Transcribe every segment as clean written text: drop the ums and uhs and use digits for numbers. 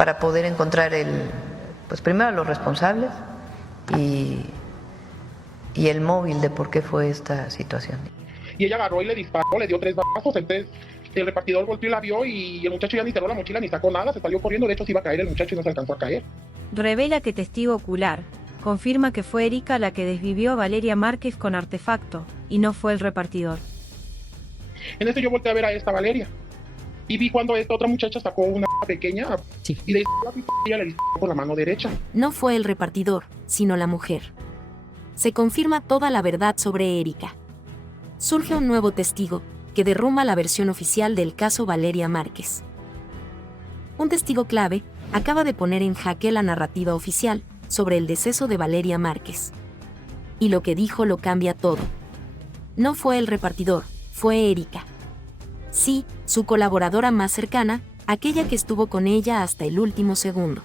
para poder encontrar pues primero a los responsables y el móvil de por qué fue esta situación. Y ella agarró y le disparó, le dio 3 balazos, entonces el repartidor volteó y la vio y el muchacho ya ni cerró la mochila ni sacó nada, se salió corriendo, de hecho se iba a caer el muchacho y no se alcanzó a caer. Revela que testigo ocular confirma que fue Erika la que desvivió a Valeria Márquez con artefacto, y no fue el repartidor. En eso yo volteé a ver a esta Valeria y vi cuando esta otra muchacha sacó una pequeña y de ella le disparó por la mano derecha. No fue el repartidor, sino la mujer. Se confirma toda la verdad sobre Erika. Surge un nuevo testigo, que derrumba la versión oficial del caso Valeria Márquez. Un testigo clave acaba de poner en jaque la narrativa oficial sobre el deceso de Valeria Márquez. Y lo que dijo lo cambia todo. No fue el repartidor, fue Erika. Sí, su colaboradora más cercana, aquella que estuvo con ella hasta el último segundo.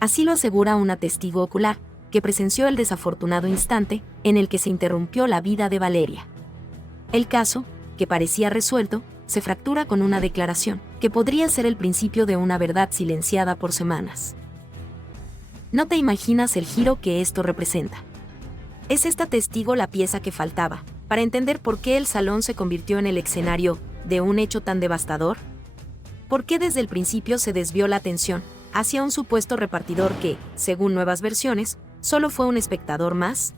Así lo asegura una testigo ocular, que presenció el desafortunado instante en el que se interrumpió la vida de Valeria. El caso, que parecía resuelto, se fractura con una declaración, que podría ser el principio de una verdad silenciada por semanas. No te imaginas el giro que esto representa. ¿Es esta testigo la pieza que faltaba para entender por qué el salón se convirtió en el escenario de un hecho tan devastador? ¿Por qué desde el principio se desvió la atención hacia un supuesto repartidor que, según nuevas versiones, solo fue un espectador más?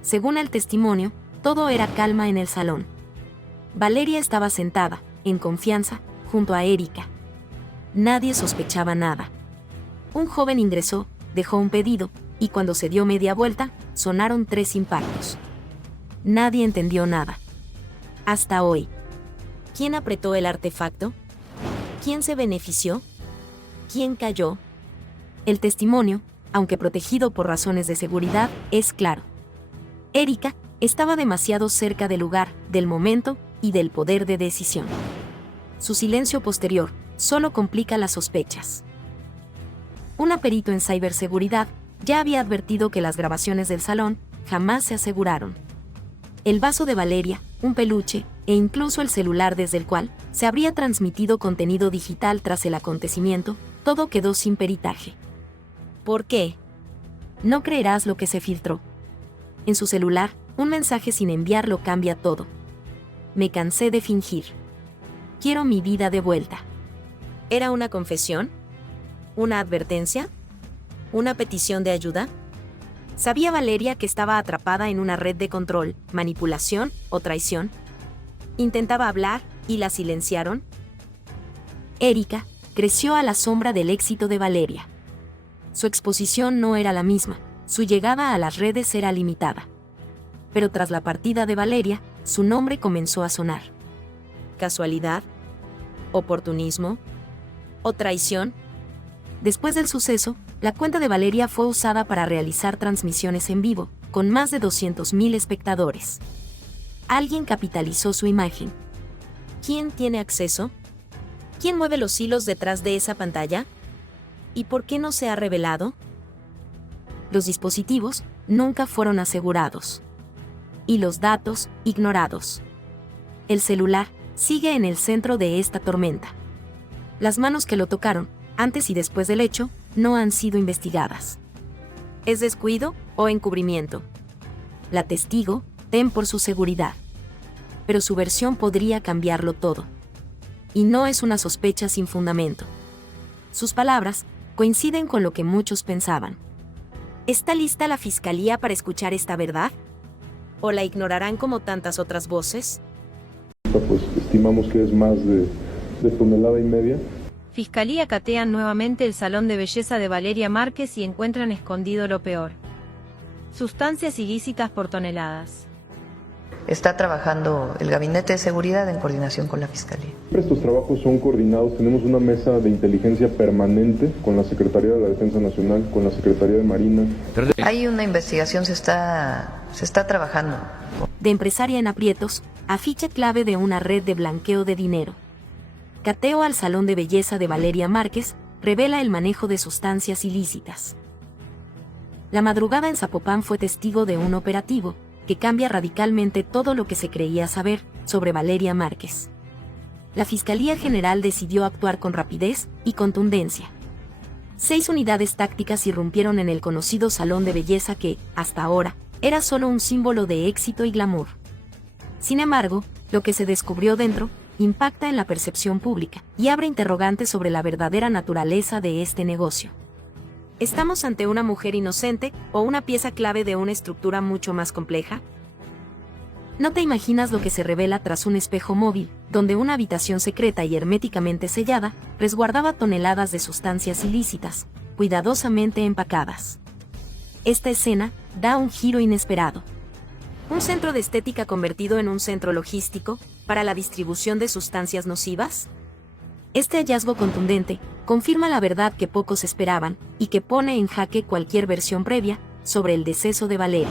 Según el testimonio, todo era calma en el salón. Valeria estaba sentada, en confianza, junto a Erika. Nadie sospechaba nada. Un joven ingresó, dejó un pedido, y cuando se dio media vuelta, sonaron 3 impactos. Nadie entendió nada. Hasta hoy. ¿Quién apretó el artefacto? ¿Quién se benefició? ¿Quién cayó? El testimonio, aunque protegido por razones de seguridad, es claro. Erika estaba demasiado cerca del lugar, del momento y del poder de decisión. Su silencio posterior solo complica las sospechas. Un perito en ciberseguridad ya había advertido que las grabaciones del salón jamás se aseguraron. El vaso de Valeria, un peluche, e incluso el celular desde el cual se habría transmitido contenido digital tras el acontecimiento, todo quedó sin peritaje. ¿Por qué? No creerás lo que se filtró. En su celular, un mensaje sin enviarlo cambia todo. Me cansé de fingir. Quiero mi vida de vuelta. ¿Era una confesión? ¿Una advertencia? ¿Una petición de ayuda? ¿Sabía Valeria que estaba atrapada en una red de control, manipulación o traición? ¿Intentaba hablar y la silenciaron? Erika creció a la sombra del éxito de Valeria. Su exposición no era la misma, su llegada a las redes era limitada. Pero tras la partida de Valeria, su nombre comenzó a sonar. ¿Casualidad? ¿Oportunismo? ¿O traición? Después del suceso, la cuenta de Valeria fue usada para realizar transmisiones en vivo, con más de 200.000 espectadores. Alguien capitalizó su imagen. ¿Quién tiene acceso? ¿Quién mueve los hilos detrás de esa pantalla? ¿Y por qué no se ha revelado? Los dispositivos nunca fueron asegurados. Y los datos, ignorados. El celular sigue en el centro de esta tormenta. Las manos que lo tocaron, antes y después del hecho, no han sido investigadas. ¿Es descuido o encubrimiento? La testigo tem por su seguridad. Pero su versión podría cambiarlo todo. Y no es una sospecha sin fundamento. Sus palabras coinciden con lo que muchos pensaban. ¿Está lista la fiscalía para escuchar esta verdad? ¿O la ignorarán como tantas otras voces? Pues estimamos que es más de 1,5 toneladas. Fiscalía catean nuevamente el salón de belleza de Valeria Márquez y encuentran escondido lo peor. Sustancias ilícitas por toneladas. Está trabajando el Gabinete de Seguridad en coordinación con la Fiscalía. Estos trabajos son coordinados, tenemos una mesa de inteligencia permanente con la Secretaría de la Defensa Nacional, con la Secretaría de Marina. Hay una investigación, se está trabajando. De empresaria en aprietos, a ficha clave de una red de blanqueo de dinero. Cateo al salón de belleza de Valeria Márquez revela el manejo de sustancias ilícitas. La madrugada en Zapopan fue testigo de un operativo que cambia radicalmente todo lo que se creía saber sobre Valeria Márquez. la Fiscalía General decidió actuar con rapidez y contundencia. 6 unidades tácticas irrumpieron en el conocido salón de belleza que, hasta ahora, era solo un símbolo de éxito y glamour. Sin embargo, lo que se descubrió dentro impacta en la percepción pública y abre interrogantes sobre la verdadera naturaleza de este negocio. ¿Estamos ante una mujer inocente o una pieza clave de una estructura mucho más compleja? No te imaginas lo que se revela tras un espejo móvil, donde una habitación secreta y herméticamente sellada resguardaba toneladas de sustancias ilícitas, cuidadosamente empacadas. Esta escena da un giro inesperado. ¿Un centro de estética convertido en un centro logístico para la distribución de sustancias nocivas? Este hallazgo contundente confirma la verdad que pocos esperaban y que pone en jaque cualquier versión previa sobre el deceso de Valeria.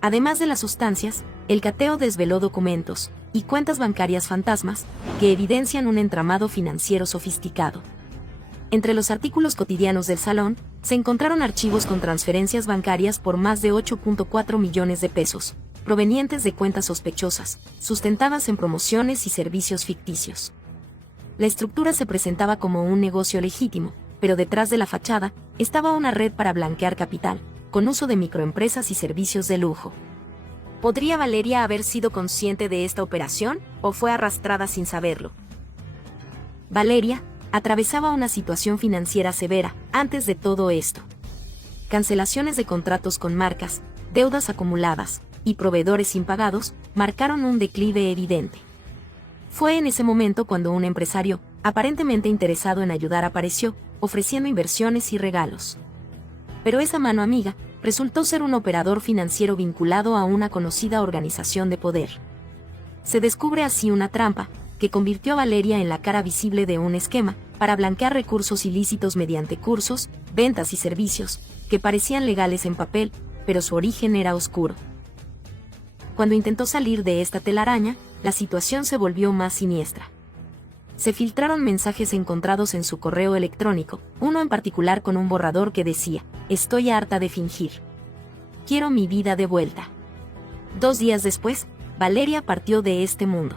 Además de las sustancias, el cateo desveló documentos y cuentas bancarias fantasmas que evidencian un entramado financiero sofisticado. Entre los artículos cotidianos del salón, se encontraron archivos con transferencias bancarias por más de 8.4 millones de pesos, provenientes de cuentas sospechosas, sustentadas en promociones y servicios ficticios. La estructura se presentaba como un negocio legítimo, pero detrás de la fachada estaba una red para blanquear capital, con uso de microempresas y servicios de lujo. ¿Podría Valeria haber sido consciente de esta operación o fue arrastrada sin saberlo? Valeria atravesaba una situación financiera severa antes de todo esto. Cancelaciones de contratos con marcas, deudas acumuladas y proveedores impagados marcaron un declive evidente. Fue en ese momento cuando un empresario, aparentemente interesado en ayudar, apareció, ofreciendo inversiones y regalos. Pero esa mano amiga resultó ser un operador financiero vinculado a una conocida organización de poder. Se descubre así una trampa que convirtió a Valeria en la cara visible de un esquema para blanquear recursos ilícitos mediante cursos, ventas y servicios que parecían legales en papel, pero su origen era oscuro. Cuando intentó salir de esta telaraña, la situación se volvió más siniestra. Se filtraron mensajes encontrados en su correo electrónico, uno en particular con un borrador que decía: "Estoy harta de fingir. Quiero mi vida de vuelta". 2 días después, Valeria partió de este mundo.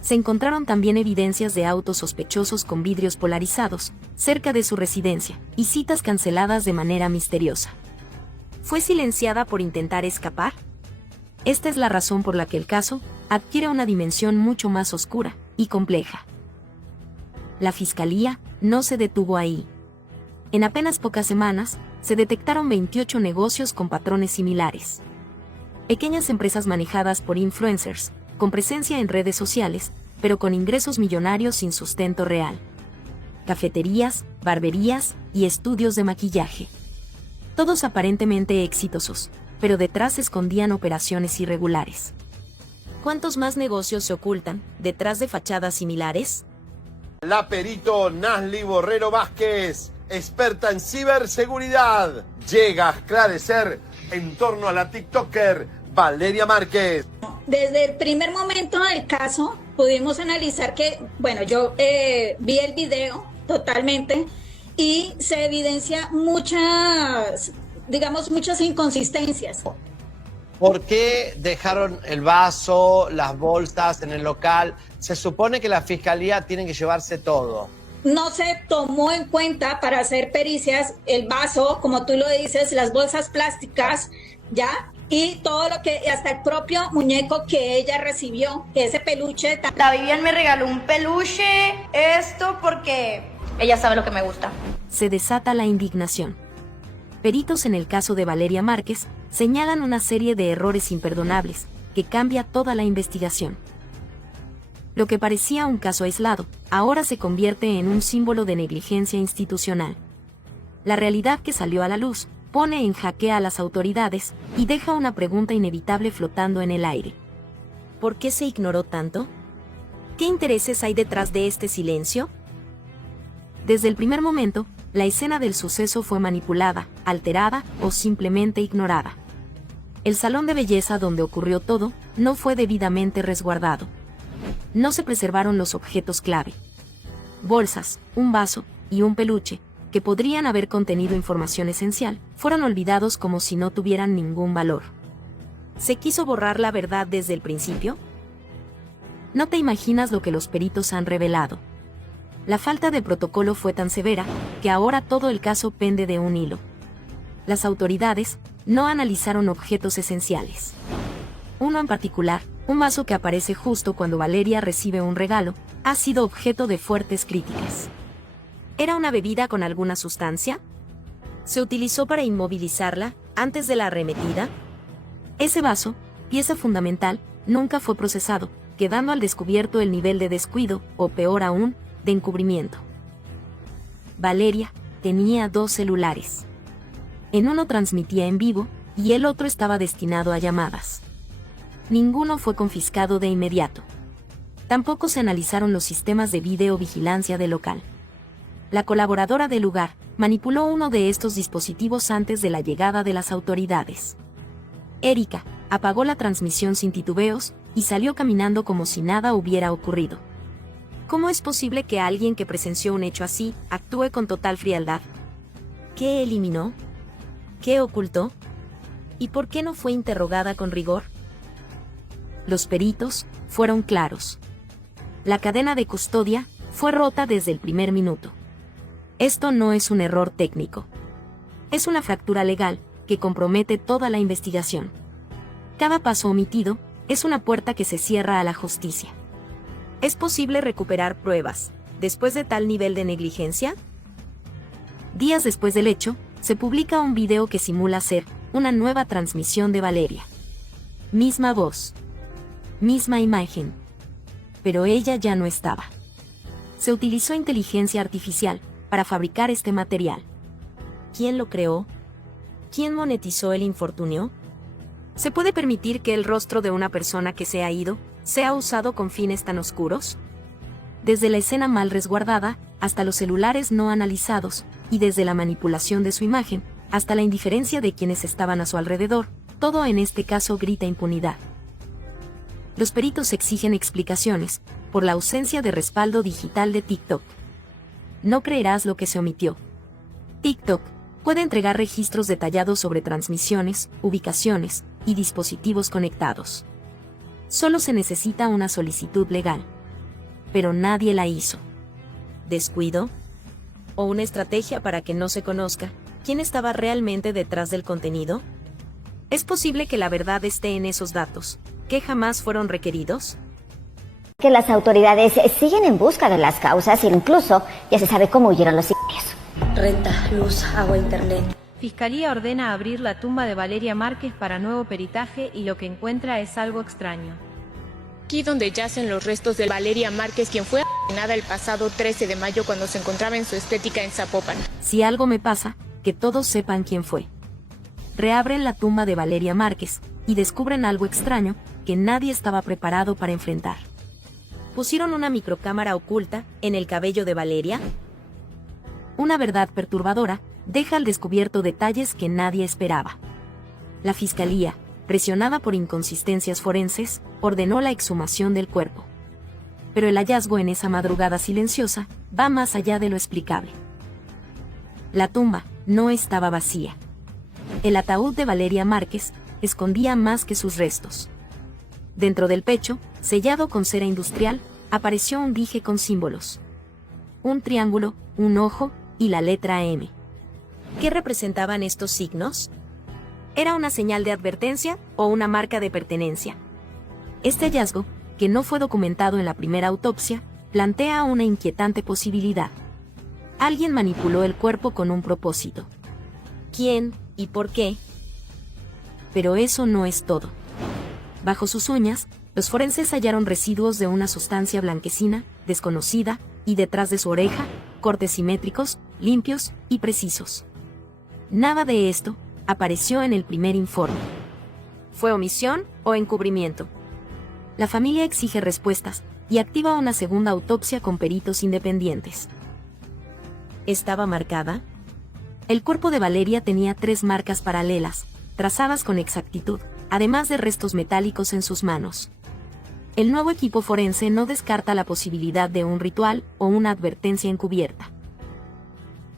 Se encontraron también evidencias de autos sospechosos con vidrios polarizados, cerca de su residencia, y citas canceladas de manera misteriosa. ¿Fue silenciada por intentar escapar? Esta es la razón por la que el caso adquiere una dimensión mucho más oscura y compleja. La Fiscalía no se detuvo ahí. En apenas pocas semanas, se detectaron 28 negocios con patrones similares. Pequeñas empresas manejadas por influencers, con presencia en redes sociales, pero con ingresos millonarios sin sustento real. Cafeterías, barberías y estudios de maquillaje. Todos aparentemente exitosos, pero detrás se escondían operaciones irregulares. ¿Cuántos más negocios se ocultan detrás de fachadas similares? La perito Nasli Borrero Vázquez, experta en ciberseguridad, llega a esclarecer en torno a la TikToker Valeria Márquez. Desde el primer momento del caso pudimos analizar que, yo vi el video totalmente y se evidencia muchas inconsistencias. ¿Por qué dejaron el vaso, las bolsas en el local? Se supone que la fiscalía tiene que llevarse todo. No se tomó en cuenta para hacer pericias el vaso, como tú lo dices, las bolsas plásticas, ¿ya? Y todo lo que, hasta el propio muñeco que ella recibió, ese peluche. La Vivian me regaló un peluche, esto porque ella sabe lo que me gusta. Se desata la indignación. Peritos en el caso de Valeria Márquez señalan una serie de errores imperdonables que cambia toda la investigación. Lo que parecía un caso aislado, ahora se convierte en un símbolo de negligencia institucional. La realidad que salió a la luz pone en jaque a las autoridades y deja una pregunta inevitable flotando en el aire. ¿Por qué se ignoró tanto? ¿Qué intereses hay detrás de este silencio? Desde el primer momento, la escena del suceso fue manipulada, alterada o simplemente ignorada. El salón de belleza donde ocurrió todo no fue debidamente resguardado. No se preservaron los objetos clave. Bolsas, un vaso y un peluche, que podrían haber contenido información esencial, fueron olvidados como si no tuvieran ningún valor. ¿Se quiso borrar la verdad desde el principio? No te imaginas lo que los peritos han revelado. La falta de protocolo fue tan severa, que ahora todo el caso pende de un hilo. Las autoridades no analizaron objetos esenciales. Uno en particular, un vaso que aparece justo cuando Valeria recibe un regalo, ha sido objeto de fuertes críticas. ¿Era una bebida con alguna sustancia? ¿Se utilizó para inmovilizarla antes de la arremetida? Ese vaso, pieza fundamental, nunca fue procesado, quedando al descubierto el nivel de descuido, o peor aún, de encubrimiento. Valeria tenía 2 celulares. En uno transmitía en vivo, y el otro estaba destinado a llamadas. Ninguno fue confiscado de inmediato. Tampoco se analizaron los sistemas de videovigilancia del local. La colaboradora del lugar manipuló uno de estos dispositivos antes de la llegada de las autoridades. Érika apagó la transmisión sin titubeos y salió caminando como si nada hubiera ocurrido. ¿Cómo es posible que alguien que presenció un hecho así actúe con total frialdad? ¿Qué eliminó? ¿Qué ocultó? ¿Y por qué no fue interrogada con rigor? Los peritos fueron claros. La cadena de custodia fue rota desde el primer minuto. Esto no es un error técnico. Es una fractura legal que compromete toda la investigación. Cada paso omitido es una puerta que se cierra a la justicia. ¿Es posible recuperar pruebas después de tal nivel de negligencia? Días después del hecho, se publica un video que simula ser una nueva transmisión de Valeria. Misma voz. Misma imagen. Pero ella ya no estaba. Se utilizó inteligencia artificial para fabricar este material. ¿Quién lo creó? ¿Quién monetizó el infortunio? ¿Se puede permitir que el rostro de una persona que se ha ido sea usado con fines tan oscuros? Desde la escena mal resguardada, hasta los celulares no analizados, y desde la manipulación de su imagen, hasta la indiferencia de quienes estaban a su alrededor, todo en este caso grita impunidad. Los peritos exigen explicaciones por la ausencia de respaldo digital de TikTok. No creerás lo que se omitió. TikTok puede entregar registros detallados sobre transmisiones, ubicaciones y dispositivos conectados. Solo se necesita una solicitud legal. Pero nadie la hizo. ¿Descuido? ¿O una estrategia para que no se conozca quién estaba realmente detrás del contenido? ¿Es posible que la verdad esté en esos datos, que jamás fueron requeridos? Que las autoridades siguen en busca de las causas e incluso ya se sabe cómo huyeron los sicarios. Renta, luz, agua, internet. Fiscalía ordena abrir la tumba de Valeria Márquez para nuevo peritaje y lo que encuentra es algo extraño. Aquí donde yacen los restos de Valeria Márquez, quien fue asesinada el pasado 13 de mayo cuando se encontraba en su estética en Zapopan. Si algo me pasa, que todos sepan quién fue. Reabren la tumba de Valeria Márquez y descubren algo extraño que nadie estaba preparado para enfrentar. ¿Pusieron una microcámara oculta en el cabello de Valeria? Una verdad perturbadora deja al descubierto detalles que nadie esperaba. La fiscalía, presionada por inconsistencias forenses, ordenó la exhumación del cuerpo. Pero el hallazgo en esa madrugada silenciosa va más allá de lo explicable. La tumba no estaba vacía. El ataúd de Valeria Márquez escondía más que sus restos. Dentro del pecho, sellado con cera industrial, apareció un dije con símbolos. Un triángulo, un ojo y la letra M. ¿Qué representaban estos signos? ¿Era una señal de advertencia o una marca de pertenencia? Este hallazgo, que no fue documentado en la primera autopsia, plantea una inquietante posibilidad. Alguien manipuló el cuerpo con un propósito. ¿Quién y por qué? Pero eso no es todo. Bajo sus uñas, los forenses hallaron residuos de una sustancia blanquecina, desconocida, y detrás de su oreja, cortes simétricos, limpios y precisos. Nada de esto apareció en el primer informe. ¿Fue omisión o encubrimiento? La familia exige respuestas y activa una segunda autopsia con peritos independientes. ¿Estaba marcada? El cuerpo de Valeria tenía 3 marcas paralelas, trazadas con exactitud, además de restos metálicos en sus manos. El nuevo equipo forense no descarta la posibilidad de un ritual o una advertencia encubierta.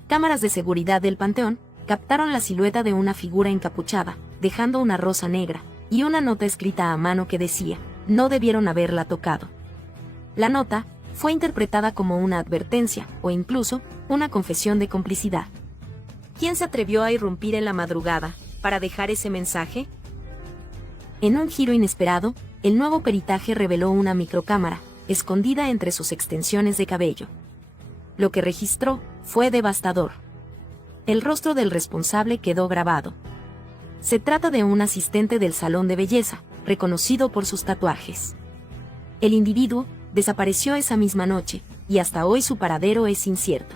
Cámaras de seguridad del panteón captaron la silueta de una figura encapuchada, dejando una rosa negra, y una nota escrita a mano que decía, no debieron haberla tocado. La nota fue interpretada como una advertencia o incluso una confesión de complicidad. ¿Quién se atrevió a irrumpir en la madrugada para dejar ese mensaje? En un giro inesperado, el nuevo peritaje reveló una microcámara, escondida entre sus extensiones de cabello. Lo que registró fue devastador. El rostro del responsable quedó grabado. Se trata de un asistente del salón de belleza, reconocido por sus tatuajes. El individuo desapareció esa misma noche, y hasta hoy su paradero es incierto.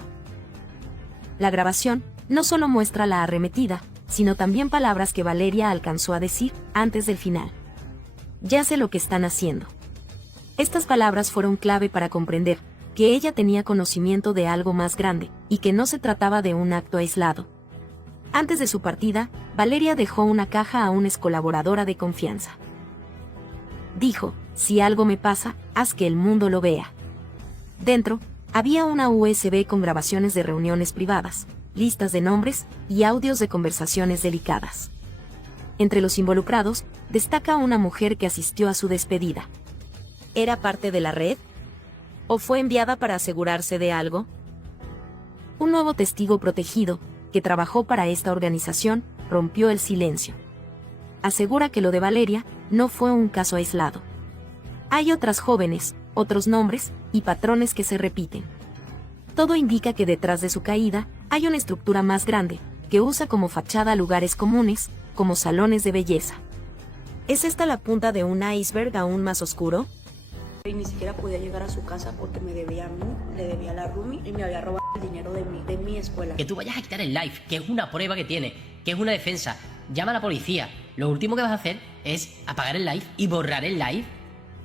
La grabación no solo muestra la arremetida, sino también palabras que Valeria alcanzó a decir antes del final. Ya sé lo que están haciendo. Estas palabras fueron clave para comprender que ella tenía conocimiento de algo más grande, y que no se trataba de un acto aislado. Antes de su partida, Valeria dejó una caja a una excolaboradora de confianza. Dijo: si algo me pasa, haz que el mundo lo vea. Dentro, había una USB con grabaciones de reuniones privadas, listas de nombres y audios de conversaciones delicadas. Entre los involucrados, destaca una mujer que asistió a su despedida. ¿Era parte de la red? ¿O fue enviada para asegurarse de algo? Un nuevo testigo protegido, que trabajó para esta organización, rompió el silencio. Asegura que lo de Valeria no fue un caso aislado. Hay otras jóvenes, otros nombres y patrones que se repiten. Todo indica que detrás de su caída hay una estructura más grande, que usa como fachada lugares comunes, como salones de belleza. ¿Es esta la punta de un iceberg aún más oscuro? Y ni siquiera podía llegar a su casa porque me debía a mí, le debía a la roomie y me había robado el dinero de mi escuela. Que tú vayas a quitar el live, que es una prueba que tiene, que es una defensa. Llama a la policía. Lo último que vas a hacer es apagar el live y borrar el live.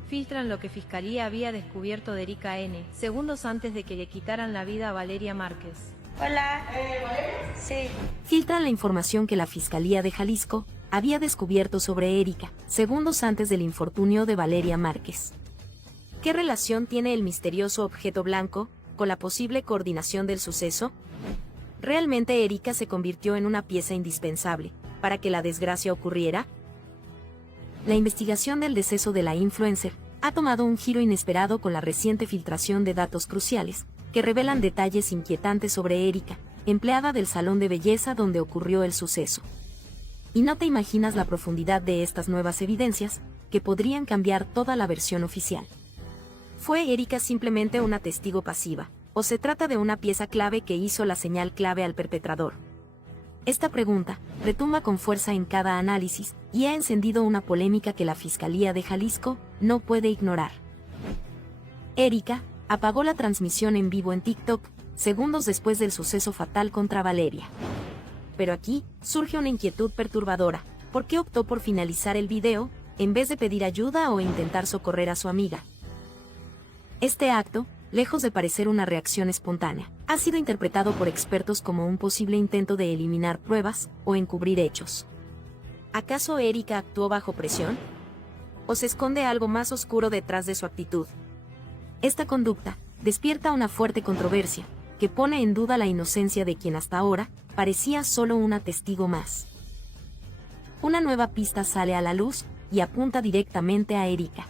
Filtran lo que Fiscalía había descubierto de Erika N., segundos antes de que le quitaran la vida a Valeria Márquez. Hola. ¿Valeria? Sí. Filtran la información que la Fiscalía de Jalisco había descubierto sobre Erika, segundos antes del infortunio de Valeria Márquez. ¿Qué relación tiene el misterioso objeto blanco con la posible coordinación del suceso? ¿Realmente Erika se convirtió en una pieza indispensable para que la desgracia ocurriera? La investigación del deceso de la influencer ha tomado un giro inesperado con la reciente filtración de datos cruciales, que revelan detalles inquietantes sobre Erika, empleada del salón de belleza donde ocurrió el suceso. Y no te imaginas la profundidad de estas nuevas evidencias, que podrían cambiar toda la versión oficial. ¿Fue Erika simplemente una testigo pasiva, o se trata de una pieza clave que hizo la señal clave al perpetrador? Esta pregunta retumba con fuerza en cada análisis y ha encendido una polémica que la Fiscalía de Jalisco no puede ignorar. Erika apagó la transmisión en vivo en TikTok, segundos después del suceso fatal contra Valeria. Pero aquí surge una inquietud perturbadora. ¿Por qué optó por finalizar el video, en vez de pedir ayuda o intentar socorrer a su amiga? Este acto, lejos de parecer una reacción espontánea, ha sido interpretado por expertos como un posible intento de eliminar pruebas o encubrir hechos. ¿Acaso Erika actuó bajo presión? ¿O se esconde algo más oscuro detrás de su actitud? Esta conducta despierta una fuerte controversia, que pone en duda la inocencia de quien hasta ahora parecía solo una testigo más. Una nueva pista sale a la luz y apunta directamente a Erika.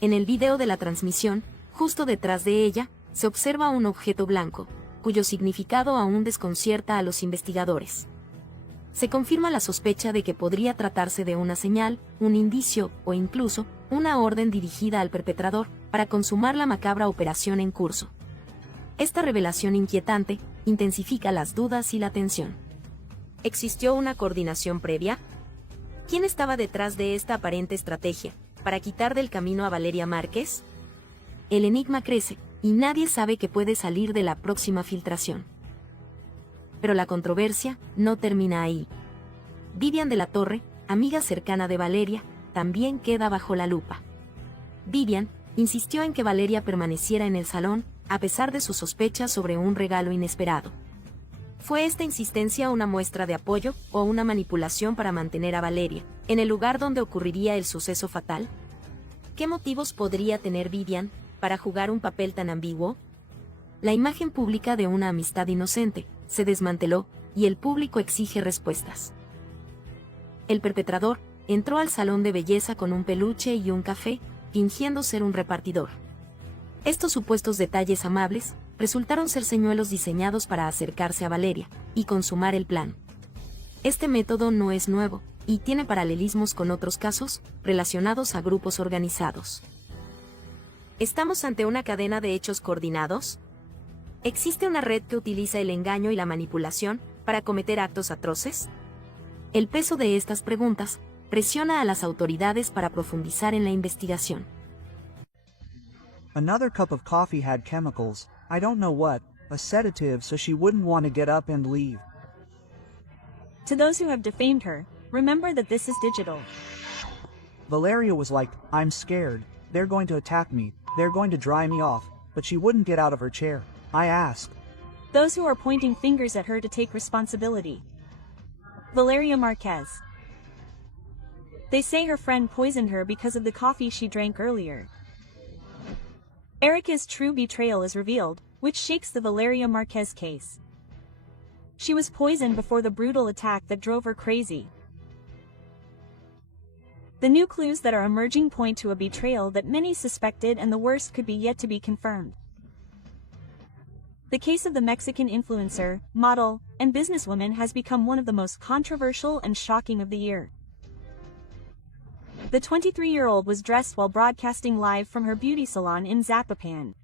En el video de la transmisión, justo detrás de ella, se observa un objeto blanco, cuyo significado aún desconcierta a los investigadores. Se confirma la sospecha de que podría tratarse de una señal, un indicio o incluso una orden dirigida al perpetrador para consumar la macabra operación en curso. Esta revelación inquietante intensifica las dudas y la tensión. ¿Existió una coordinación previa? ¿Quién estaba detrás de esta aparente estrategia para quitar del camino a Valeria Márquez? El enigma crece, y nadie sabe qué puede salir de la próxima filtración. Pero la controversia no termina ahí. Vivian de la Torre, amiga cercana de Valeria, también queda bajo la lupa. Vivian insistió en que Valeria permaneciera en el salón, a pesar de sus sospechas sobre un regalo inesperado. ¿Fue esta insistencia una muestra de apoyo o una manipulación para mantener a Valeria en el lugar donde ocurriría el suceso fatal? ¿Qué motivos podría tener Vivian para jugar un papel tan ambiguo? La imagen pública de una amistad inocente se desmanteló y el público exige respuestas. El perpetrador entró al salón de belleza con un peluche y un café, fingiendo ser un repartidor. Estos supuestos detalles amables resultaron ser señuelos diseñados para acercarse a Valeria y consumar el plan. Este método no es nuevo y tiene paralelismos con otros casos relacionados a grupos organizados. ¿Estamos ante una cadena de hechos coordinados? ¿Existe una red que utiliza el engaño y la manipulación para cometer actos atroces? El peso de estas preguntas presiona a las autoridades para profundizar en la investigación. Another cup of coffee had chemicals, I don't know what, a sedative so she wouldn't want to get up and leave. To those who have defamed her, remember that this is digital. Valeria was like, I'm scared, they're going to attack me, they're going to dry me off, but she wouldn't get out of her chair. I asked. Those who are pointing fingers at her to take responsibility. Valeria Marquez. They say her friend poisoned her because of the coffee she drank earlier. Erika's true betrayal is revealed, which shakes the Valeria Marquez case. She was poisoned before the brutal attack that drove her crazy. The new clues that are emerging point to a betrayal that many suspected, and the worst could be yet to be confirmed. The case of the Mexican influencer, model, and businesswoman has become one of the most controversial and shocking of the year. The 23-year-old was dressed while broadcasting live from her beauty salon in Zapopan.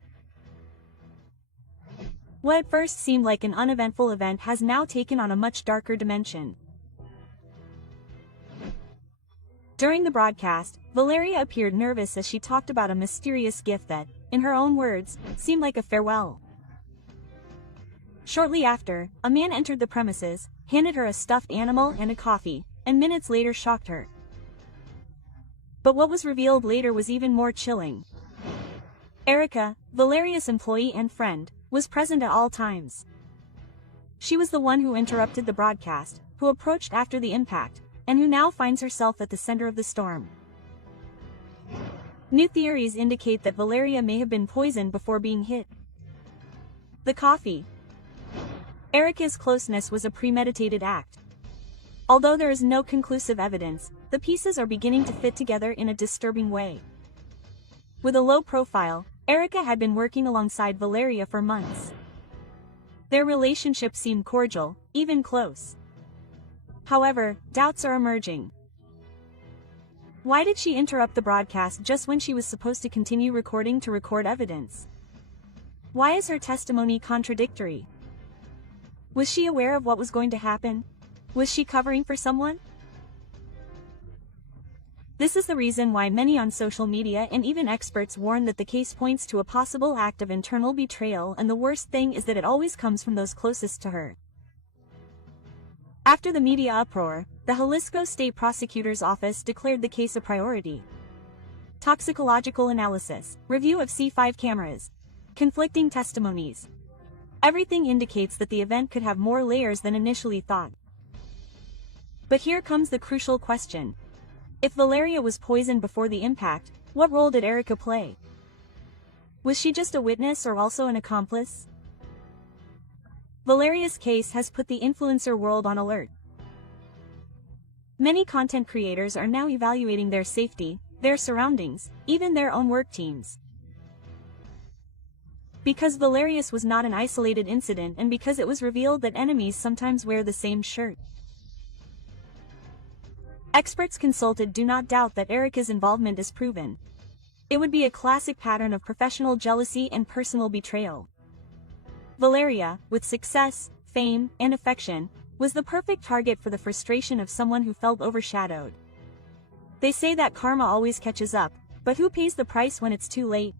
What at first seemed like an uneventful event has now taken on a much darker dimension. During the broadcast, Valeria appeared nervous as she talked about a mysterious gift that, in her own words, seemed like a farewell. Shortly after, a man entered the premises, handed her a stuffed animal and a coffee, and minutes later shocked her. But what was revealed later was even more chilling. Erika, Valeria's employee and friend, was present at all times. She was the one who interrupted the broadcast, who approached after the impact, and who now finds herself at the center of the storm. New theories indicate that Valeria may have been poisoned before being hit. The coffee. Erika's closeness was a premeditated act. Although there is no conclusive evidence, the pieces are beginning to fit together in a disturbing way. With a low profile, Erika had been working alongside Valeria for months. Their relationship seemed cordial, even close. However, doubts are emerging. Why did she interrupt the broadcast just when she was supposed to continue recording to record evidence? Why is her testimony contradictory? Was she aware of what was going to happen? Was she covering for someone? This is the reason why many on social media and even experts warn that the case points to a possible act of internal betrayal, and the worst thing is that it always comes from those closest to her. After the media uproar, the Jalisco State Prosecutor's Office declared the case a priority. Toxicological analysis, review of C5 cameras, conflicting testimonies. Everything indicates that the event could have more layers than initially thought. But here comes the crucial question. If Valeria was poisoned before the impact, what role did Erika play? Was she just a witness or also an accomplice? Valeria's case has put the influencer world on alert. Many content creators are now evaluating their safety, their surroundings, even their own work teams. Because Valeria's was not an isolated incident, and because it was revealed that enemies sometimes wear the same shirt. Experts consulted do not doubt that Erika's involvement is proven. It would be a classic pattern of professional jealousy and personal betrayal. Valeria, with success, fame, and affection, was the perfect target for the frustration of someone who felt overshadowed. They say that karma always catches up, but who pays the price when it's too late?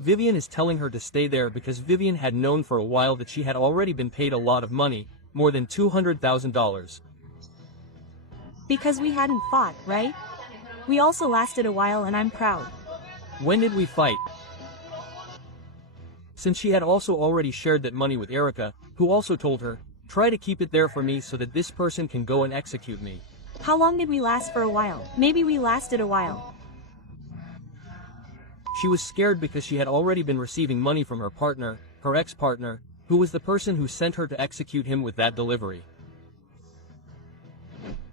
Vivian is telling her to stay there because Vivian had known for a while that she had already been paid a lot of money, more than $200,000. Because we hadn't fought, right? We also lasted a while, and I'm proud. When did we fight? Since she had also already shared that money with Erika, who also told her, try to keep it there for me so that this person can go and execute me. How long did we last for a while? Maybe we lasted a while. She was scared because she had already been receiving money from her partner, her ex-partner, who was the person who sent her to execute him with that delivery.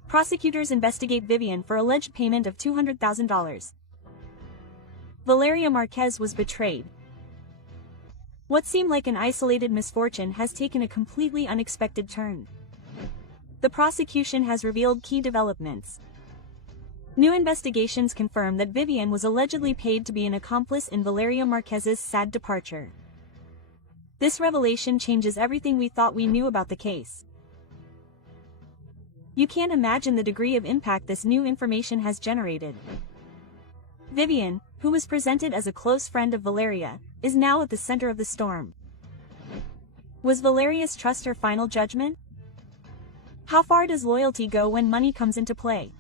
Prosecutors investigate Vivian for alleged payment of $200,000. Valeria Marquez was betrayed. What seemed like an isolated misfortune has taken a completely unexpected turn. The prosecution has revealed key developments. New investigations confirm that Vivian was allegedly paid to be an accomplice in Valeria Marquez's sad departure. This revelation changes everything we thought we knew about the case. You can't imagine the degree of impact this new information has generated. Vivian, who was presented as a close friend of Valeria, is now at the center of the storm. Was Valeria's trust her final judgment? How far does loyalty go when money comes into play?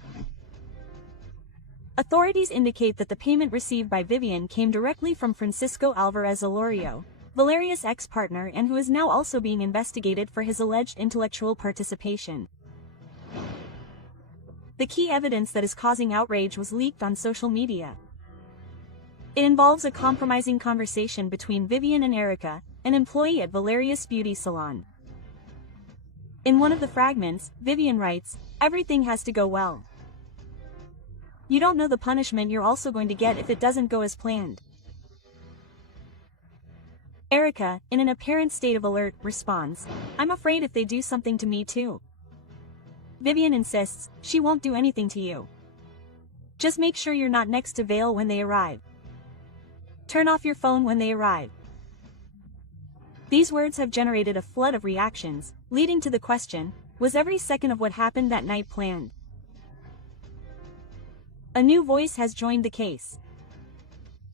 Authorities indicate that the payment received by Vivian came directly from Francisco Alvarez Olorio, Valeria's ex-partner and who is now also being investigated for his alleged intellectual participation. The key evidence that is causing outrage was leaked on social media. It involves a compromising conversation between Vivian and Erika, an employee at Valeria's beauty salon. In one of the fragments, Vivian writes, "Everything has to go well. You don't know the punishment you're also going to get if it doesn't go as planned." Erika, in an apparent state of alert, responds, "I'm afraid if they do something to me too." Vivian insists, "She won't do anything to you. Just make sure you're not next to Vale when they arrive. Turn off your phone when they arrive." These words have generated a flood of reactions, leading to the question, was every second of what happened that night planned? A new voice has joined the case.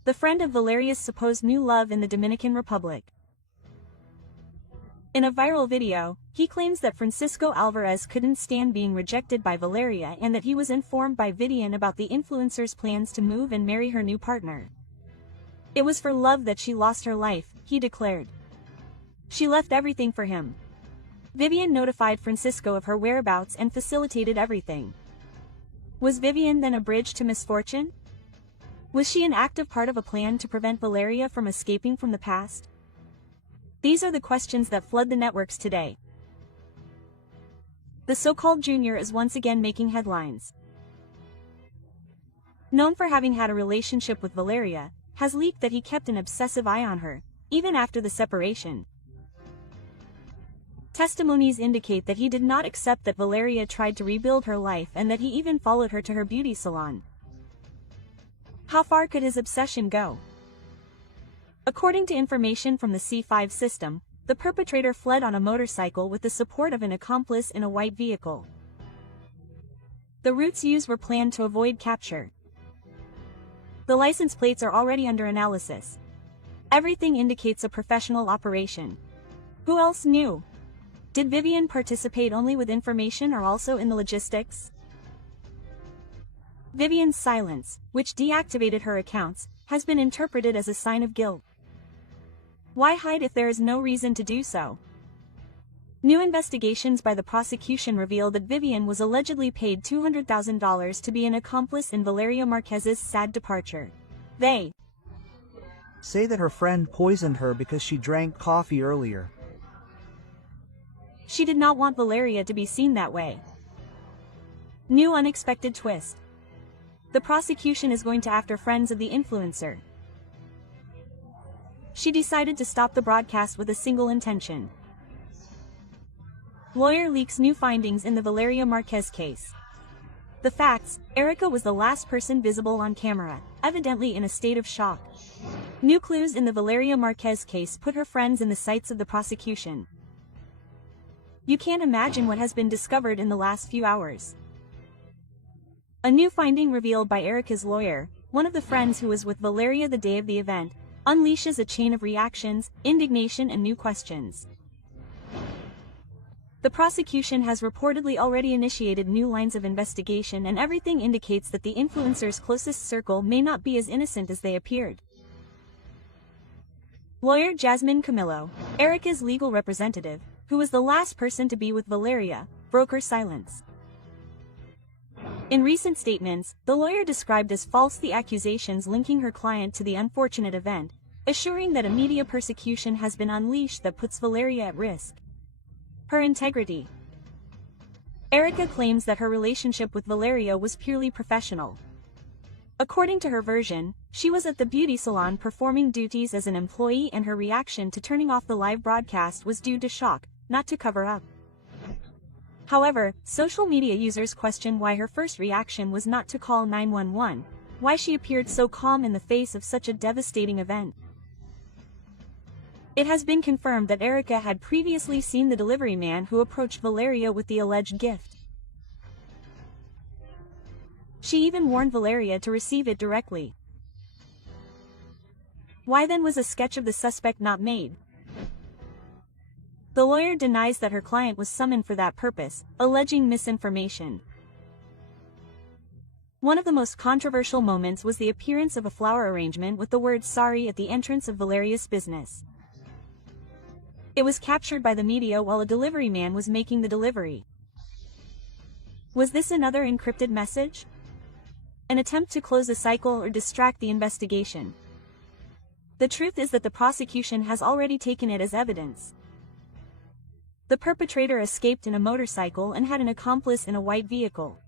The friend of Valeria's supposed new love in the Dominican Republic. In a viral video, he claims that Francisco Alvarez couldn't stand being rejected by Valeria and that he was informed by Vivian about the influencer's plans to move and marry her new partner. "It was for love that she lost her life," he declared. "She left everything for him." Vivian notified Francisco of her whereabouts and facilitated everything. Was Vivian then a bridge to misfortune? Was she an active part of a plan to prevent Valeria from escaping from the past? These are the questions that flood the networks today. The so-called Junior is once again making headlines. Known for having had a relationship with Valeria, has leaked that he kept an obsessive eye on her, even after the separation. Testimonies indicate that he did not accept that Valeria tried to rebuild her life and that he even followed her to her beauty salon. How far could his obsession go? According to information from the C5 system, the perpetrator fled on a motorcycle with the support of an accomplice in a white vehicle. The routes used were planned to avoid capture. The license plates are already under analysis. Everything indicates a professional operation. Who else knew? Did Vivian participate only with information or also in the logistics? Vivian's silence, which deactivated her accounts, has been interpreted as a sign of guilt. Why hide if there is no reason to do so? New investigations by the prosecution reveal that Vivian was allegedly paid $200,000 to be an accomplice in Valeria Marquez's sad departure. They say that her friend poisoned her because she drank coffee earlier. She did not want Valeria to be seen that way. New unexpected twist. The prosecution is going to after friends of the influencer. She decided to stop the broadcast with a single intention. Lawyer leaks new findings in the Valeria Marquez case. The facts: Erika was the last person visible on camera, evidently in a state of shock. New clues in the Valeria Marquez case put her friends in the sights of the prosecution. You can't imagine what has been discovered in the last few hours. A new finding revealed by Erika's lawyer, one of the friends who was with Valeria the day of the event, unleashes a chain of reactions, indignation and new questions. The prosecution has reportedly already initiated new lines of investigation and everything indicates that the influencer's closest circle may not be as innocent as they appeared. Lawyer Jasmine Camillo, Erika's legal representative, who was the last person to be with Valeria, broke her silence. In recent statements, the lawyer described as false the accusations linking her client to the unfortunate event, assuring that a media persecution has been unleashed that puts Valeria at risk. Her integrity. Erika claims that her relationship with Valeria was purely professional. According to her version, she was at the beauty salon performing duties as an employee, and her reaction to turning off the live broadcast was due to shock, not to cover up. However, social media users question why her first reaction was not to call 911, why she appeared so calm in the face of such a devastating event. It has been confirmed that Erika had previously seen the delivery man who approached Valeria with the alleged gift. She even warned Valeria to receive it directly. Why then was a sketch of the suspect not made? The lawyer denies that her client was summoned for that purpose, alleging misinformation. One of the most controversial moments was the appearance of a flower arrangement with the word "sorry" at the entrance of Valeria's business. It was captured by the media while a delivery man was making the delivery. Was this another encrypted message? An attempt to close a cycle or distract the investigation? The truth is that the prosecution has already taken it as evidence. The perpetrator escaped in a motorcycle and had an accomplice in a white vehicle.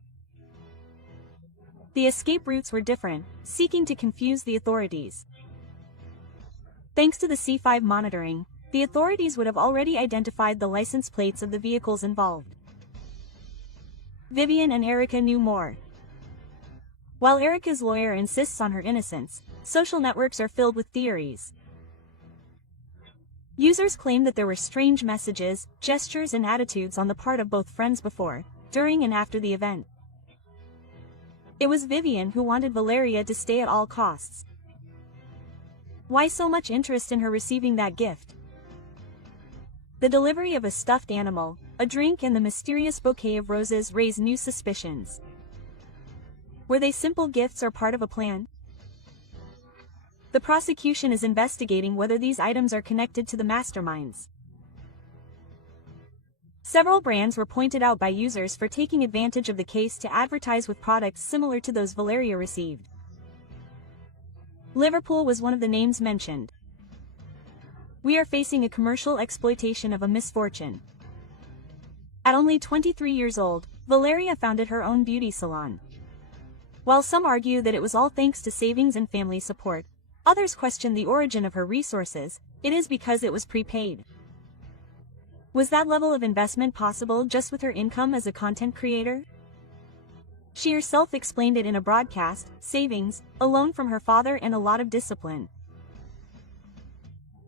The escape routes were different, seeking to confuse the authorities. Thanks to the C5 monitoring, the authorities would have already identified the license plates of the vehicles involved. Vivian and Erika knew more. While Erika's lawyer insists on her innocence, social networks are filled with theories. Users claim that there were strange messages, gestures and attitudes on the part of both friends before, during and after the event. It was Vivian who wanted Valeria to stay at all costs. Why so much interest in her receiving that gift? The delivery of a stuffed animal, a drink and the mysterious bouquet of roses raise new suspicions. Were they simple gifts or part of a plan? The prosecution is investigating whether these items are connected to the masterminds. Several brands were pointed out by users for taking advantage of the case to advertise with products similar to those Valeria received. Liverpool was one of the names mentioned. We are facing a commercial exploitation of a misfortune. At only 23 years old, Valeria founded her own beauty salon. While some argue that it was all thanks to savings and family support, others question the origin of her resources. It is because it was prepaid. Was that level of investment possible just with her income as a content creator? She herself explained it in a broadcast: savings, a loan from her father and a lot of discipline.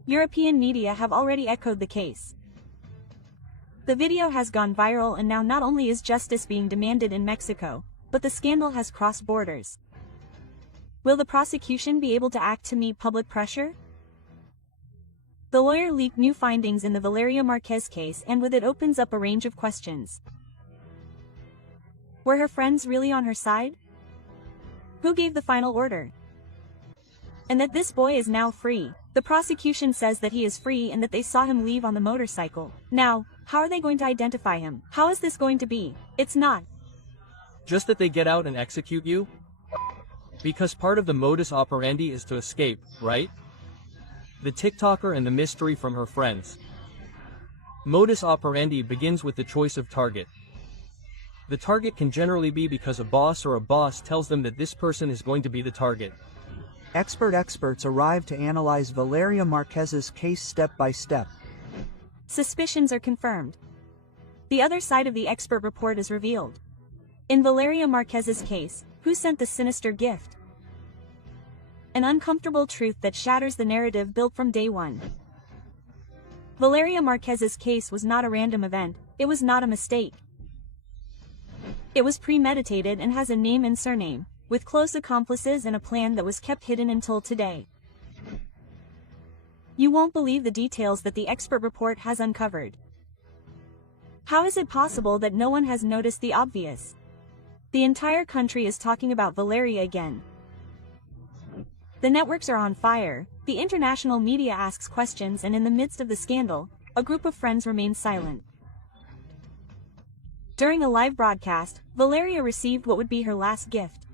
European media have already echoed the case. The video has gone viral, and now not only is justice being demanded in Mexico, but the scandal has crossed borders. Will the prosecution be able to act to meet public pressure? The lawyer leaked new findings in the Valeria Marquez case, and with it opens up a range of questions. Were her friends really on her side? Who gave the final order? And that this boy is now free. The prosecution says that he is free and that they saw him leave on the motorcycle. Now, how are they going to identify him? How is this going to be? It's not just that they get out and execute you? Because part of the modus operandi is to escape, right? The TikToker and the mystery from her friends. Modus operandi begins with the choice of target. The target can generally be because a boss tells them that this person is going to be the target. Experts arrive to analyze Valeria Marquez's case step by step. Suspicions are confirmed. The other side of the expert report is revealed. In Valeria Marquez's case, who sent the sinister gift? An uncomfortable truth that shatters the narrative built from day one. Valeria Marquez's case was not a random event. It was not a mistake. It was premeditated and has a name and surname, with close accomplices and a plan that was kept hidden until today. You won't believe the details that the expert report has uncovered. How is it possible that no one has noticed the obvious? The entire country is talking about Valeria again. The networks are on fire, the international media asks questions, and in the midst of the scandal, a group of friends remains silent. During a live broadcast, Valeria received what would be her last gift.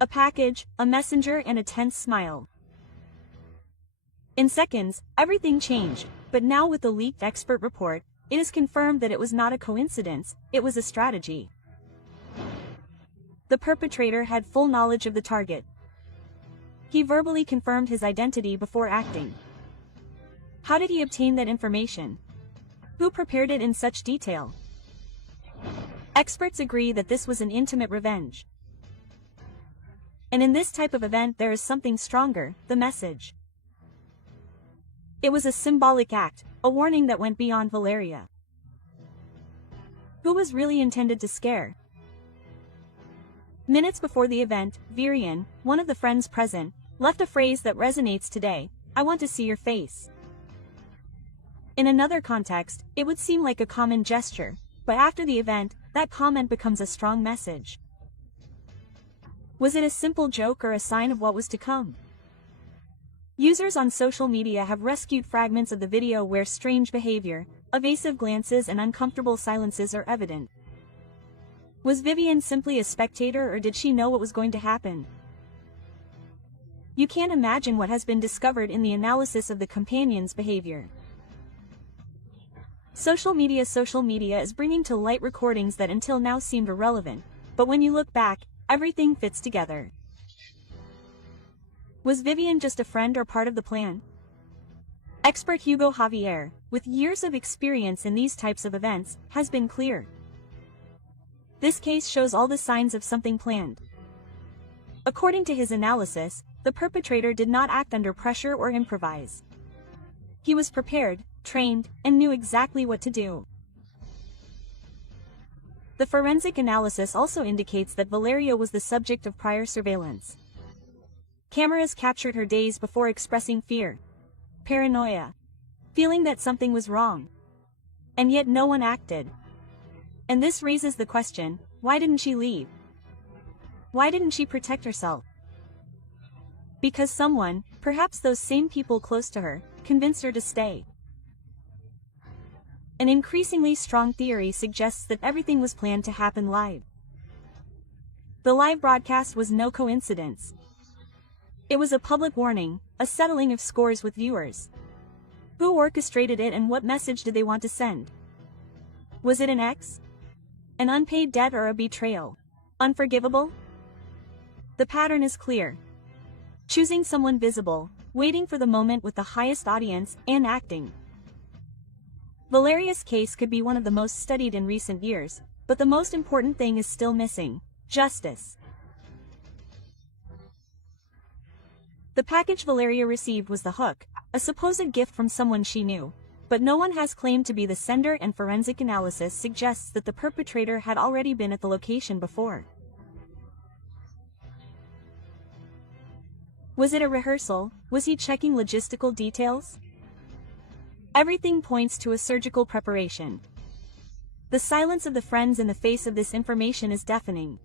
A package, a messenger, and a tense smile. In seconds, everything changed, but now with the leaked expert report, it is confirmed that it was not a coincidence, it was a strategy. the perpetrator had full knowledge of the target. He verbally confirmed his identity before acting. How did he obtain that information? Who prepared it in such detail? Experts agree that this was an intimate revenge. And in this type of event there is something stronger, the message. It was a symbolic act, a warning that went beyond Valeria. Who was really intended to scare? Minutes before the event, Virian, one of the friends present, left a phrase that resonates today: "I want to see your face." In another context, it would seem like a common gesture, but after the event, that comment becomes a strong message. Was it a simple joke or a sign of what was to come? Users on social media have rescued fragments of the video where strange behavior, evasive glances and uncomfortable silences are evident. Was Vivian simply a spectator, or did she know what was going to happen? You can't imagine what has been discovered in the analysis of the companion's behavior. Social media is bringing to light recordings that until now seemed irrelevant, but when you look back, everything fits together. Was Vivian just a friend or part of the plan? Expert Hugo Javier, with years of experience in these types of events, has been clear. This case shows all the signs of something planned. According to his analysis, the perpetrator did not act under pressure or improvise. He was prepared, trained, and knew exactly what to do. The forensic analysis also indicates that Valeria was the subject of prior surveillance. Cameras captured her days before expressing fear, paranoia, feeling that something was wrong. And yet no one acted. And this raises the question, why didn't she leave? Why didn't she protect herself? Because someone, perhaps those same people close to her, convinced her to stay. An increasingly strong theory suggests that everything was planned to happen live. The live broadcast was no coincidence. It was a public warning, a settling of scores with viewers. Who orchestrated it and what message did they want to send? Was it an ex? An unpaid debt or a betrayal? Unforgivable? The pattern is clear. Choosing someone visible, waiting for the moment with the highest audience, and acting. Valeria's case could be one of the most studied in recent years, but the most important thing is still missing: justice. The package Valeria received was the hook, a supposed gift from someone she knew, but no one has claimed to be the sender, and forensic analysis suggests that the perpetrator had already been at the location before. Was it a rehearsal? Was he checking logistical details? Everything points to a surgical preparation. The silence of the friends in the face of this information is deafening.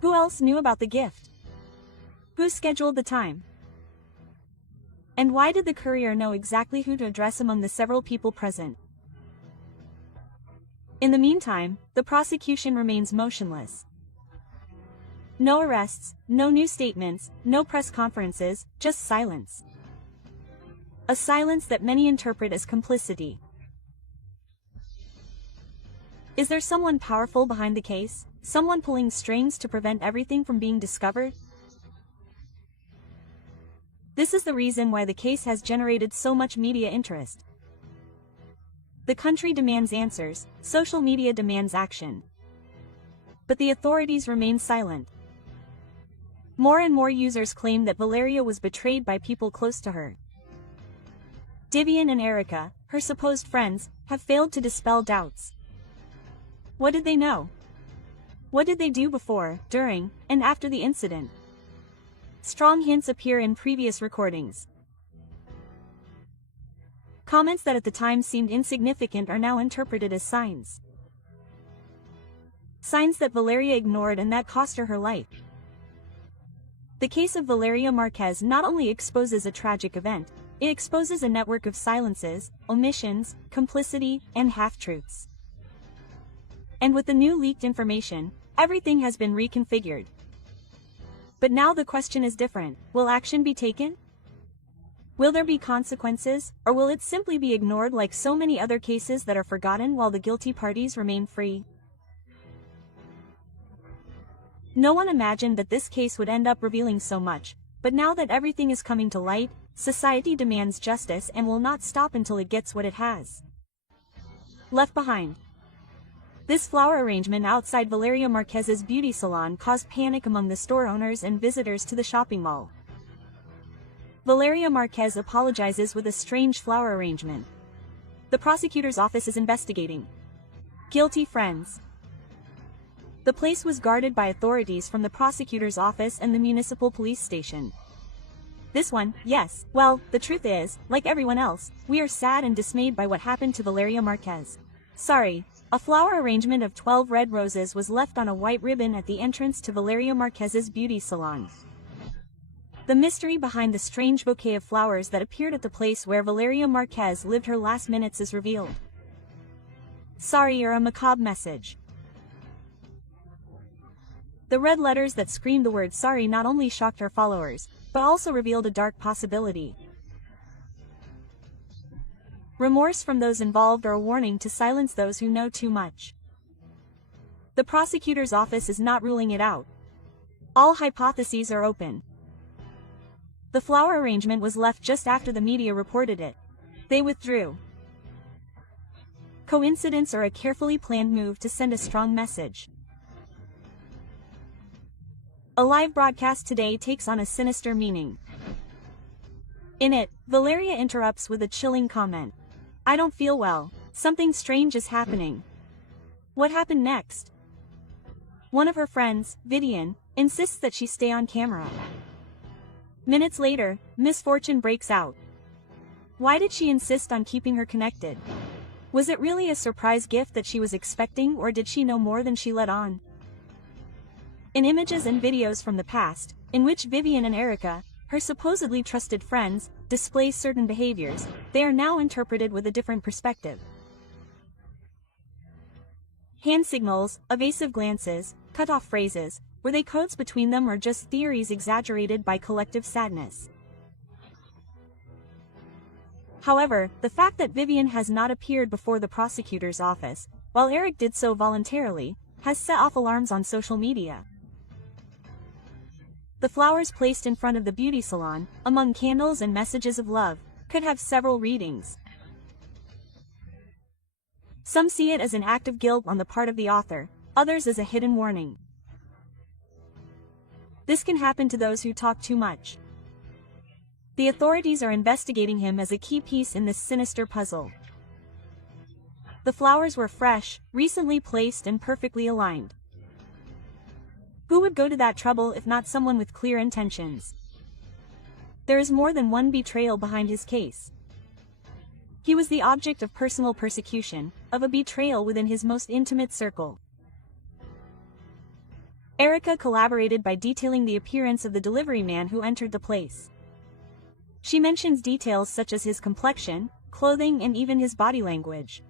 Who else knew about the gift? Who scheduled the time? And why did the courier know exactly who to address among the several people present? In the meantime, the prosecution remains motionless. No arrests, no new statements, no press conferences, just silence. A silence that many interpret as complicity. Is there someone powerful behind the case? Someone pulling strings to prevent everything from being discovered? This is the reason why the case has generated so much media interest. The country demands answers, social media demands action. But the authorities remain silent. More and more users claim that Valeria was betrayed by people close to her. Vivian and Erika, her supposed friends, have failed to dispel doubts. What did they know? What did they do before, during, and after the incident? Strong hints appear in previous recordings. Comments that at the time seemed insignificant are now interpreted as signs. Signs that Valeria ignored and that cost her her life. The case of Valeria Marquez not only exposes a tragic event, it exposes a network of silences, omissions, complicity, and half-truths. And with the new leaked information, everything has been reconfigured. But now the question is different. Will action be taken? Will there be consequences, or will it simply be ignored like so many other cases that are forgotten while the guilty parties remain free? No one imagined that this case would end up revealing so much, but now that everything is coming to light, society demands justice and will not stop until it gets what it has left behind. This flower arrangement outside Valeria Marquez's beauty salon caused panic among the store owners and visitors to the shopping mall. Valeria Marquez apologizes with a strange flower arrangement. The prosecutor's office is investigating. Guilty friends. The place was guarded by authorities from the prosecutor's office and the municipal police station. This one, yes. Well, the truth is, like everyone else, we are sad and dismayed by what happened to Valeria Marquez. Sorry. A flower arrangement of 12 red roses was left on a white ribbon at the entrance to Valeria Marquez's beauty salon. The mystery behind the strange bouquet of flowers that appeared at the place where Valeria Marquez lived her last minutes is revealed. Sorry, or a macabre message. The red letters that screamed the word sorry not only shocked her followers, but also revealed a dark possibility. Remorse from those involved or a warning to silence those who know too much. The prosecutor's office is not ruling it out. All hypotheses are open. The flower arrangement was left just after the media reported it. They withdrew. Coincidence or a carefully planned move to send a strong message? A live broadcast today takes on a sinister meaning. In it, Valeria interrupts with a chilling comment. I don't feel well. Something strange is happening. What happened next? One of her friends, Vivian, insists that she stay on camera. Minutes later, misfortune breaks out. Why did she insist on keeping her connected? Was it really a surprise gift that she was expecting, or did she know more than she let on? In images and videos from the past, in which Vivian and Erika, her supposedly trusted friends, display certain behaviors, they are now interpreted with a different perspective. Hand signals, evasive glances, cut-off phrases, were they codes between them or just theories exaggerated by collective sadness? However, the fact that Vivian has not appeared before the prosecutor's office, while Eric did so voluntarily, has set off alarms on social media. The flowers placed in front of the beauty salon, among candles and messages of love, could have several readings. Some see it as an act of guilt on the part of the author, others as a hidden warning. This can happen to those who talk too much. The authorities are investigating him as a key piece in this sinister puzzle. The flowers were fresh, recently placed and perfectly aligned. Who would go to that trouble if not someone with clear intentions? There is more than one betrayal behind his case. He was the object of personal persecution, of a betrayal within his most intimate circle. Erika collaborated by detailing the appearance of the delivery man who entered the place. She mentions details such as his complexion, clothing and even his body language.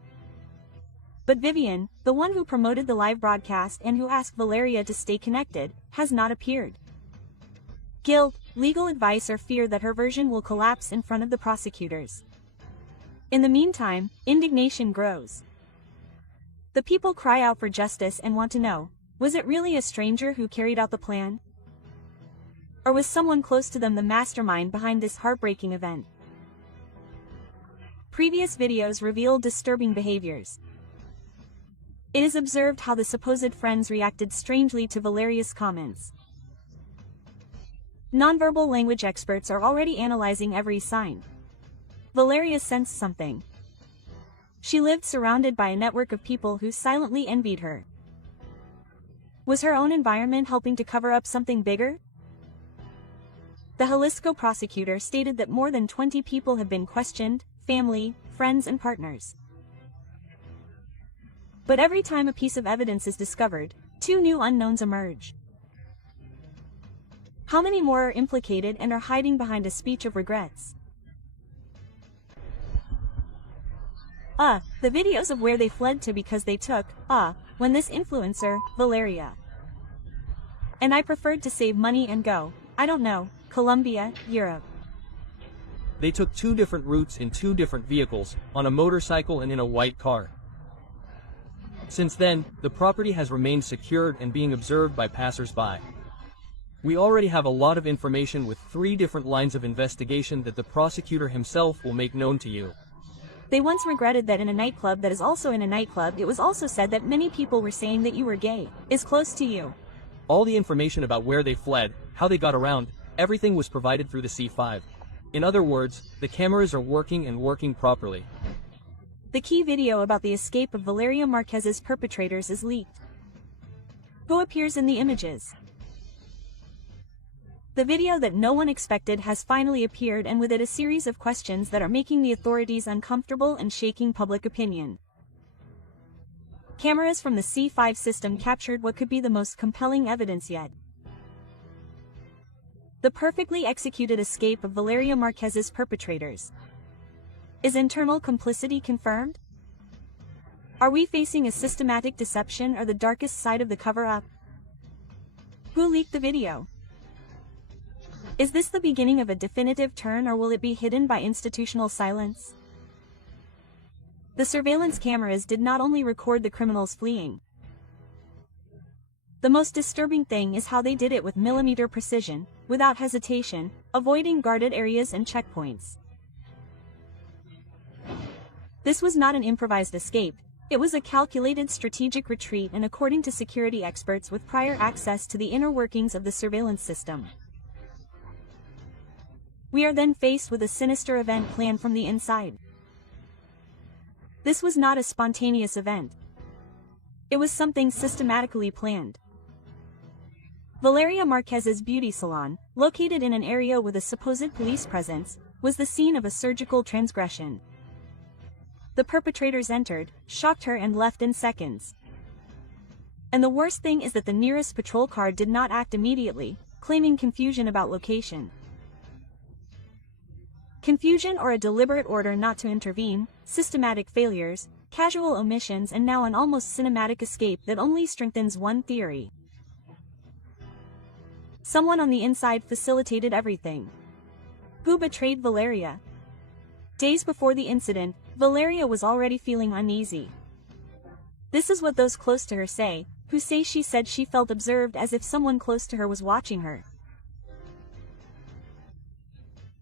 But Vivian, the one who promoted the live broadcast and who asked Valeria to stay connected, has not appeared. Guilt, legal advice or fear that her version will collapse in front of the prosecutors. In the meantime, indignation grows. The people cry out for justice and want to know, was it really a stranger who carried out the plan? Or was someone close to them the mastermind behind this heartbreaking event? Previous videos revealed disturbing behaviors. It is observed how the supposed friends reacted strangely to Valeria's comments. Nonverbal language experts are already analyzing every sign. Valeria sensed something. She lived surrounded by a network of people who silently envied her. Was her own environment helping to cover up something bigger? The Jalisco prosecutor stated that more than 20 people have been questioned, family, friends and partners. But every time a piece of evidence is discovered, two new unknowns emerge. How many more are implicated and are hiding behind a speech of regrets? The videos of where they fled to because they took, when this influencer, Valeria. And I preferred to save money and go, I don't know, Colombia, Europe. They took 2 different routes in 2 different vehicles, on a motorcycle and in a white car. Since then, the property has remained secured and being observed by passers-by. We already have a lot of information with 3 different lines of investigation that the prosecutor himself will make known to you. They once regretted that in a nightclub that is also in a nightclub it was also said that many people were saying that you were gay, is close to you. All the information about where they fled, how they got around, everything was provided through the C5. In other words, the cameras are working and working properly. The key video about the escape of Valeria Marquez's perpetrators is leaked. Who appears in the images? The video that no one expected has finally appeared, and with it a series of questions that are making the authorities uncomfortable and shaking public opinion. Cameras from the C5 system captured what could be the most compelling evidence yet. The perfectly executed escape of Valeria Marquez's perpetrators. Is internal complicity confirmed? Are we facing a systematic deception or the darkest side of the cover-up? Who leaked the video? Is this the beginning of a definitive turn, or will it be hidden by institutional silence? The surveillance cameras did not only record the criminals fleeing. The most disturbing thing is how they did it with millimeter precision, without hesitation, avoiding guarded areas and checkpoints. This was not an improvised escape, it was a calculated strategic retreat, and according to security experts with prior access to the inner workings of the surveillance system. We are then faced with a sinister event planned from the inside. This was not a spontaneous event. It was something systematically planned. Valeria Marquez's beauty salon, located in an area with a supposed police presence, was the scene of a surgical transgression. The perpetrators entered, shocked her, and left in seconds. And the worst thing is that the nearest patrol car did not act immediately, claiming confusion about location. Confusion or a deliberate order not to intervene, systematic failures, casual omissions, and now an almost cinematic escape that only strengthens one theory. Someone on the inside facilitated everything. Who betrayed Valeria? Days before the incident, Valeria was already feeling uneasy. This is what those close to her say, who say she said she felt observed, as if someone close to her was watching her.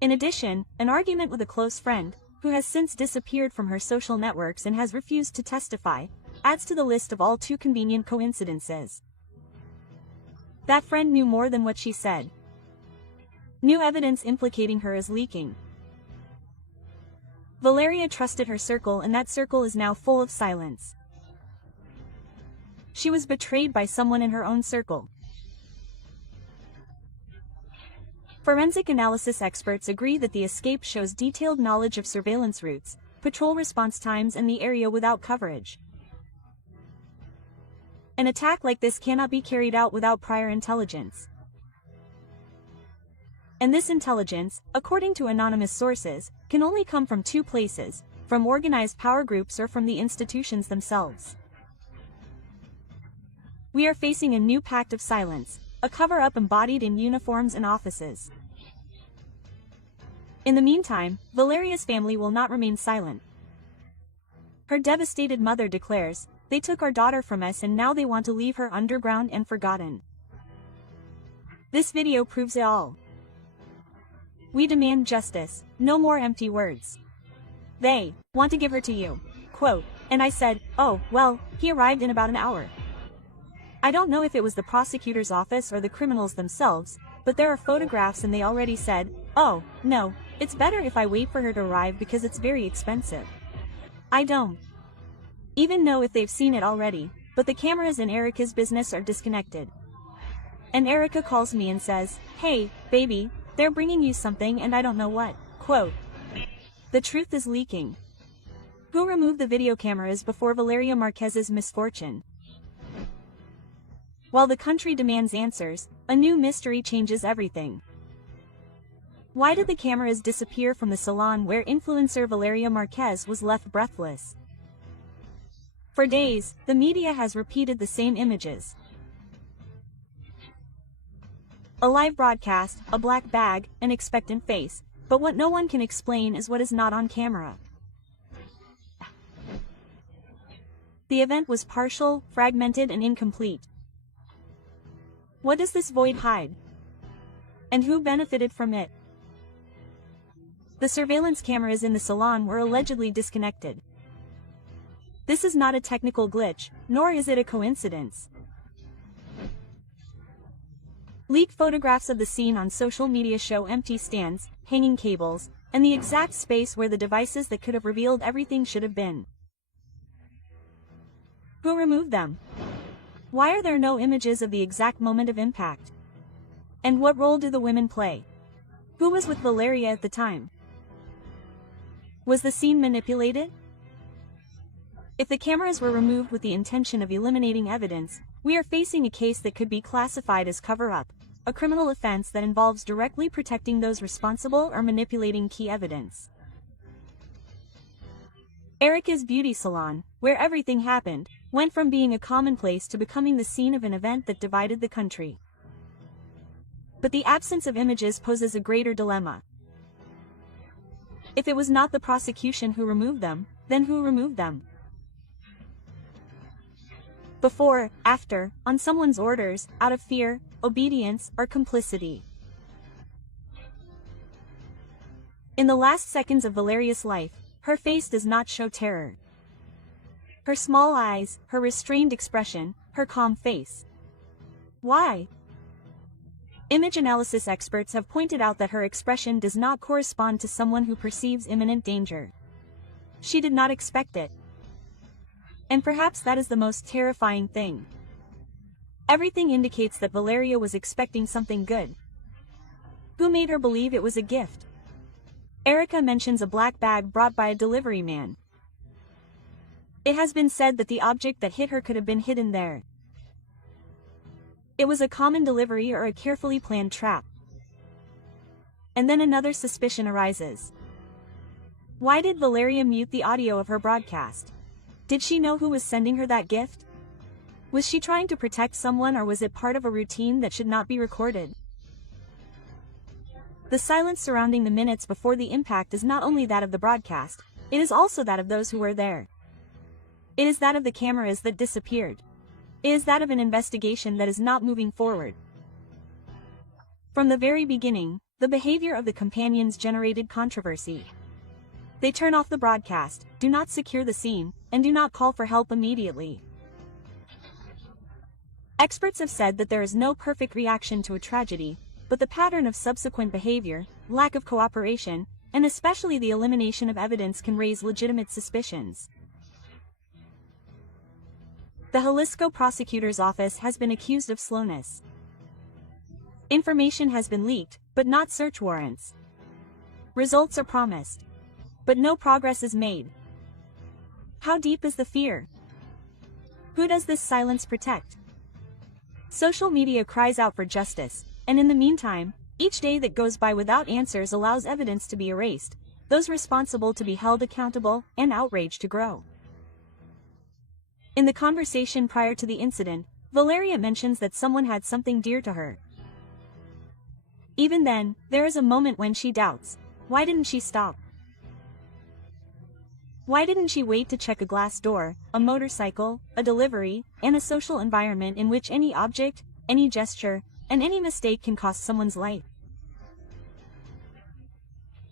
In addition, an argument with a close friend, who has since disappeared from her social networks and has refused to testify, adds to the list of all too convenient coincidences. That friend knew more than what she said. New evidence implicating her is leaking. Valeria trusted her circle, and that circle is now full of silence. She was betrayed by someone in her own circle. Forensic analysis experts agree that the escape shows detailed knowledge of surveillance routes, patrol response times, and the area without coverage. An attack like this cannot be carried out without prior intelligence. And this intelligence, according to anonymous sources, can only come from 2 places, from organized power groups or from the institutions themselves. We are facing a new pact of silence, a cover-up embodied in uniforms and offices. In the meantime, Valeria's family will not remain silent. Her devastated mother declares, "They took our daughter from us and now they want to leave her underground and forgotten." This video proves it all. We demand justice, no more empty words. They want to give her to you. Quote, and I said, "Oh, well, he arrived in about an hour." I don't know if it was the prosecutor's office or the criminals themselves, but there are photographs and they already said, "Oh, no, it's better if I wait for her to arrive because it's very expensive." I don't even know if they've seen it already, but the cameras in Erika's business are disconnected. And Erika calls me and says, "Hey, baby, they're bringing you something and I don't know what." Quote, the truth is leaking. Who removed the video cameras before Valeria Marquez's misfortune? While the country demands answers, a new mystery changes everything. Why did the cameras disappear from the salon where influencer Valeria Marquez was left breathless? For days, the media has repeated the same images. A live broadcast, a black bag, an expectant face, but what no one can explain is what is not on camera. The event was partial, fragmented, and incomplete. What does this void hide? And who benefited from it? The surveillance cameras in the salon were allegedly disconnected. This is not a technical glitch, nor is it a coincidence. Leaked photographs of the scene on social media show empty stands, hanging cables, and the exact space where the devices that could have revealed everything should have been. Who removed them? Why are there no images of the exact moment of impact? And what role do the women play? Who was with Valeria at the time? Was the scene manipulated? If the cameras were removed with the intention of eliminating evidence, we are facing a case that could be classified as cover-up, a criminal offense that involves directly protecting those responsible or manipulating key evidence. Erika's beauty salon, where everything happened, went from being a commonplace to becoming the scene of an event that divided the country. But the absence of images poses a greater dilemma. If it was not the prosecution who removed them, then who removed them? Before, after, on someone's orders, out of fear, obedience, or complicity. In the last seconds of Valeria's life, her face does not show terror. Her small eyes, her restrained expression, her calm face. Why? Image analysis experts have pointed out that her expression does not correspond to someone who perceives imminent danger. She did not expect it. And perhaps that is the most terrifying thing. Everything indicates that Valeria was expecting something good. Who made her believe it was a gift? Erika mentions a black bag brought by a delivery man. It has been said that the object that hit her could have been hidden there. It was a common delivery or a carefully planned trap. And then another suspicion arises. Why did Valeria mute the audio of her broadcast? Did she know who was sending her that gift? Was she trying to protect someone, or was it part of a routine that should not be recorded? The silence surrounding the minutes before the impact is not only that of the broadcast, it is also that of those who were there. It is that of the cameras that disappeared. It is that of an investigation that is not moving forward. From the very beginning, the behavior of the companions generated controversy. They turn off the broadcast, do not secure the scene, and do not call for help immediately. Experts have said that there is no perfect reaction to a tragedy, but the pattern of subsequent behavior, lack of cooperation, and especially the elimination of evidence can raise legitimate suspicions. The Jalisco prosecutor's office has been accused of slowness. Information has been leaked, but not search warrants. Results are promised, but no progress is made. How deep is the fear? Who does this silence protect? Social media cries out for justice, and in the meantime, each day that goes by without answers allows evidence to be erased, those responsible to be held accountable, and outrage to grow. In the conversation prior to the incident, Valeria mentions that someone had something dear to her. Even then, there is a moment when she doubts. Why didn't she stop? Why didn't she wait to check a glass door, a motorcycle, a delivery, and a social environment in which any object, any gesture, and any mistake can cost someone's life?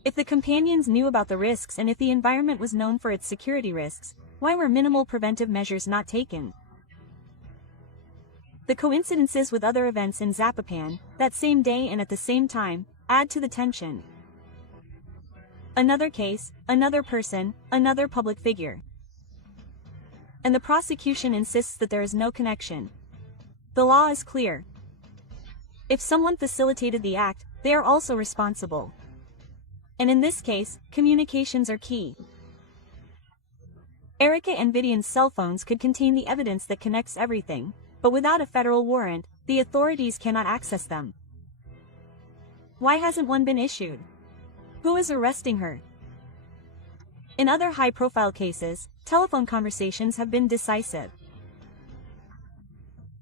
If the companions knew about the risks and if the environment was known for its security risks, why were minimal preventive measures not taken? The coincidences with other events in Zapopan, that same day and at the same time, add to the tension. Another case, another person, another public figure. And the prosecution insists that there is no connection. The law is clear. If someone facilitated the act, they are also responsible. And in this case, communications are key. Erika and Vivian's cell phones could contain the evidence that connects everything, but without a federal warrant, the authorities cannot access them. Why hasn't one been issued? Who is arresting her? In other high-profile cases, telephone conversations have been decisive.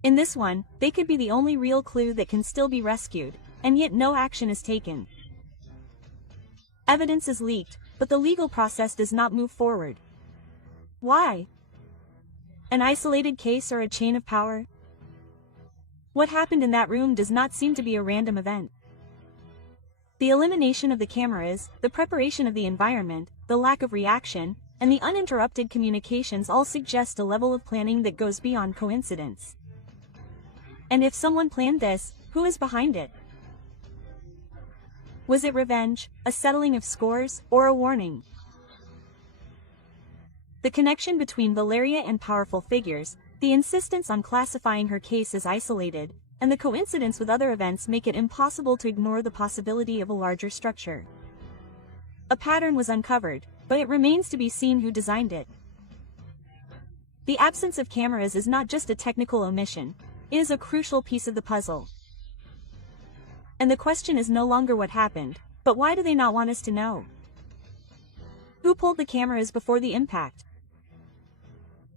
In this one, they could be the only real clue that can still be rescued, and yet no action is taken. Evidence is leaked, but the legal process does not move forward. Why? An isolated case or a chain of power? What happened in that room does not seem to be a random event. The elimination of the cameras, the preparation of the environment, the lack of reaction, and the uninterrupted communications all suggest a level of planning that goes beyond coincidence. And if someone planned this, who is behind it? Was it revenge, a settling of scores, or a warning? The connection between Valeria and powerful figures, the insistence on classifying her case as isolated, and the coincidence with other events make it impossible to ignore the possibility of a larger structure. A pattern was uncovered, but it remains to be seen who designed it. The absence of cameras is not just a technical omission, it is a crucial piece of the puzzle. And the question is no longer what happened, but why do they not want us to know? Who pulled the cameras before the impact?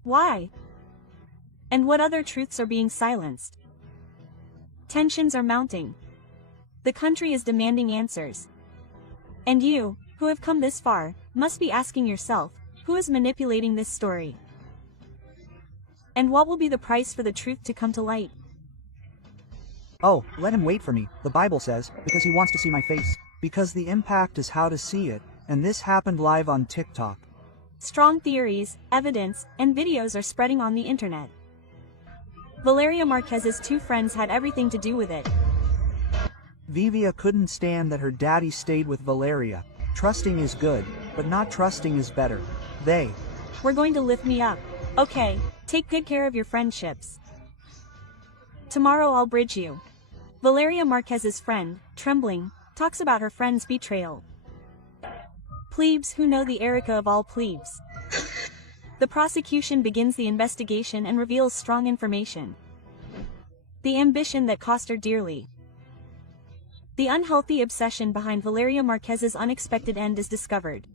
Why? And what other truths are being silenced? Tensions are mounting. The country is demanding answers. And you, who have come this far, must be asking yourself, who is manipulating this story? And what will be the price for the truth to come to light? Oh, let him wait for me, the Bible says, because he wants to see my face. Because the impact is how to see it, and this happened live on TikTok. Strong theories, evidence, and videos are spreading on the internet. Valeria Marquez's two friends had everything to do with it. Vivia couldn't stand that her daddy stayed with Valeria. Trusting is good, but not trusting is better. They were going to lift me up. Okay, take good care of your friendships. Tomorrow I'll bridge you. Valeria Marquez's friend, trembling, talks about her friend's betrayal. Plebes who know the Erika of all plebes. The prosecution begins the investigation and reveals strong information. The ambition that cost her dearly. The unhealthy obsession behind Valeria Marquez's unexpected end is discovered.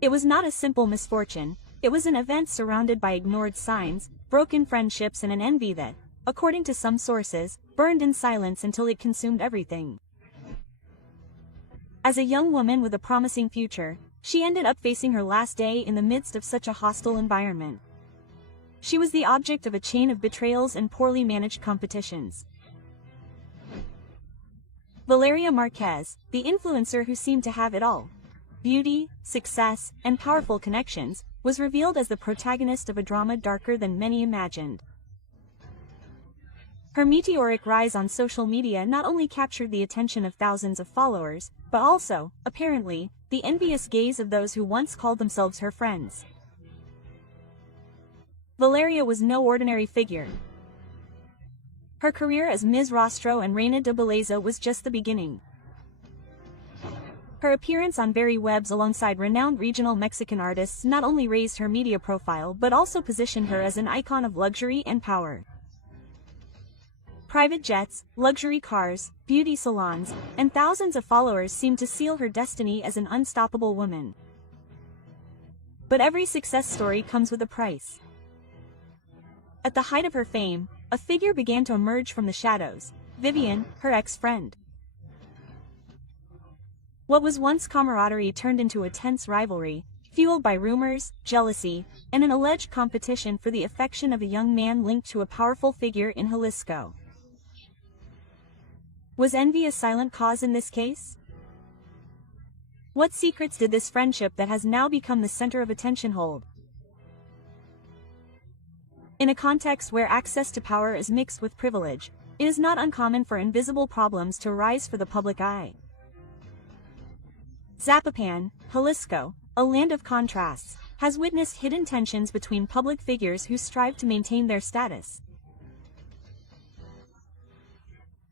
It was not a simple misfortune, it was an event surrounded by ignored signs, broken friendships and an envy that, according to some sources, burned in silence until it consumed everything. As a young woman with a promising future, she ended up facing her last day in the midst of such a hostile environment. She was the object of a chain of betrayals and poorly managed competitions. Valeria Marquez, the influencer who seemed to have it all, beauty, success, and powerful connections, was revealed as the protagonist of a drama darker than many imagined. Her meteoric rise on social media not only captured the attention of thousands of followers, but also, apparently, the envious gaze of those who once called themselves her friends. Valeria was no ordinary figure. Her career as Ms. Rostro and Reina de Belleza was just the beginning. Her appearance on Very Webs alongside renowned regional Mexican artists not only raised her media profile but also positioned her as an icon of luxury and power. Private jets, luxury cars, beauty salons, and thousands of followers seemed to seal her destiny as an unstoppable woman. But every success story comes with a price. At the height of her fame, a figure began to emerge from the shadows, Vivian, her ex-friend. What was once camaraderie turned into a tense rivalry, fueled by rumors, jealousy, and an alleged competition for the affection of a young man linked to a powerful figure in Jalisco. Was envy a silent cause in this case? What secrets did this friendship that has now become the center of attention hold? In a context where access to power is mixed with privilege, it is not uncommon for invisible problems to arise for the public eye. Zapopan, Jalisco, a land of contrasts, has witnessed hidden tensions between public figures who strive to maintain their status.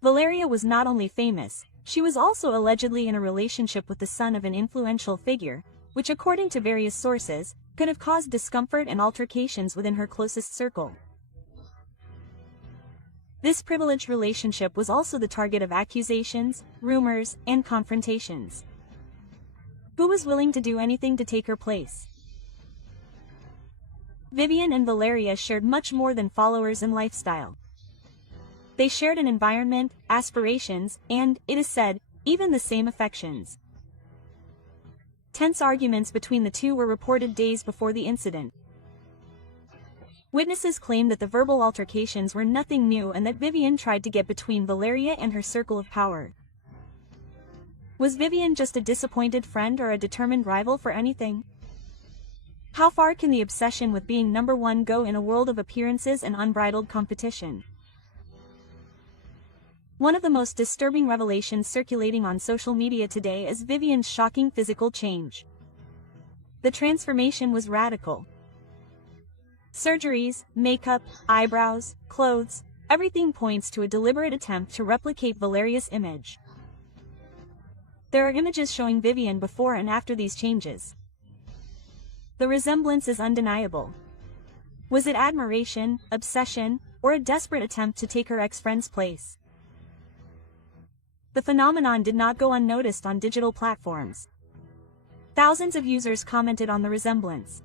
Valeria was not only famous, she was also allegedly in a relationship with the son of an influential figure, which according to various sources, could have caused discomfort and altercations within her closest circle. This privileged relationship was also the target of accusations, rumors, and confrontations. Who was willing to do anything to take her place? Vivian and Valeria shared much more than followers and lifestyle. They shared an environment, aspirations, and, it is said, even the same affections. Tense arguments between the two were reported days before the incident. Witnesses claimed that the verbal altercations were nothing new and that Vivian tried to get between Valeria and her circle of power. Was Vivian just a disappointed friend or a determined rival for anything? How far can the obsession with being number one go in a world of appearances and unbridled competition? One of the most disturbing revelations circulating on social media today is Vivian's shocking physical change. The transformation was radical. Surgeries, makeup, eyebrows, clothes, everything points to a deliberate attempt to replicate Valeria's image. There are images showing Vivian before and after these changes. The resemblance is undeniable. Was it admiration, obsession, or a desperate attempt to take her ex-friend's place? The phenomenon did not go unnoticed on digital platforms. Thousands of users commented on the resemblance.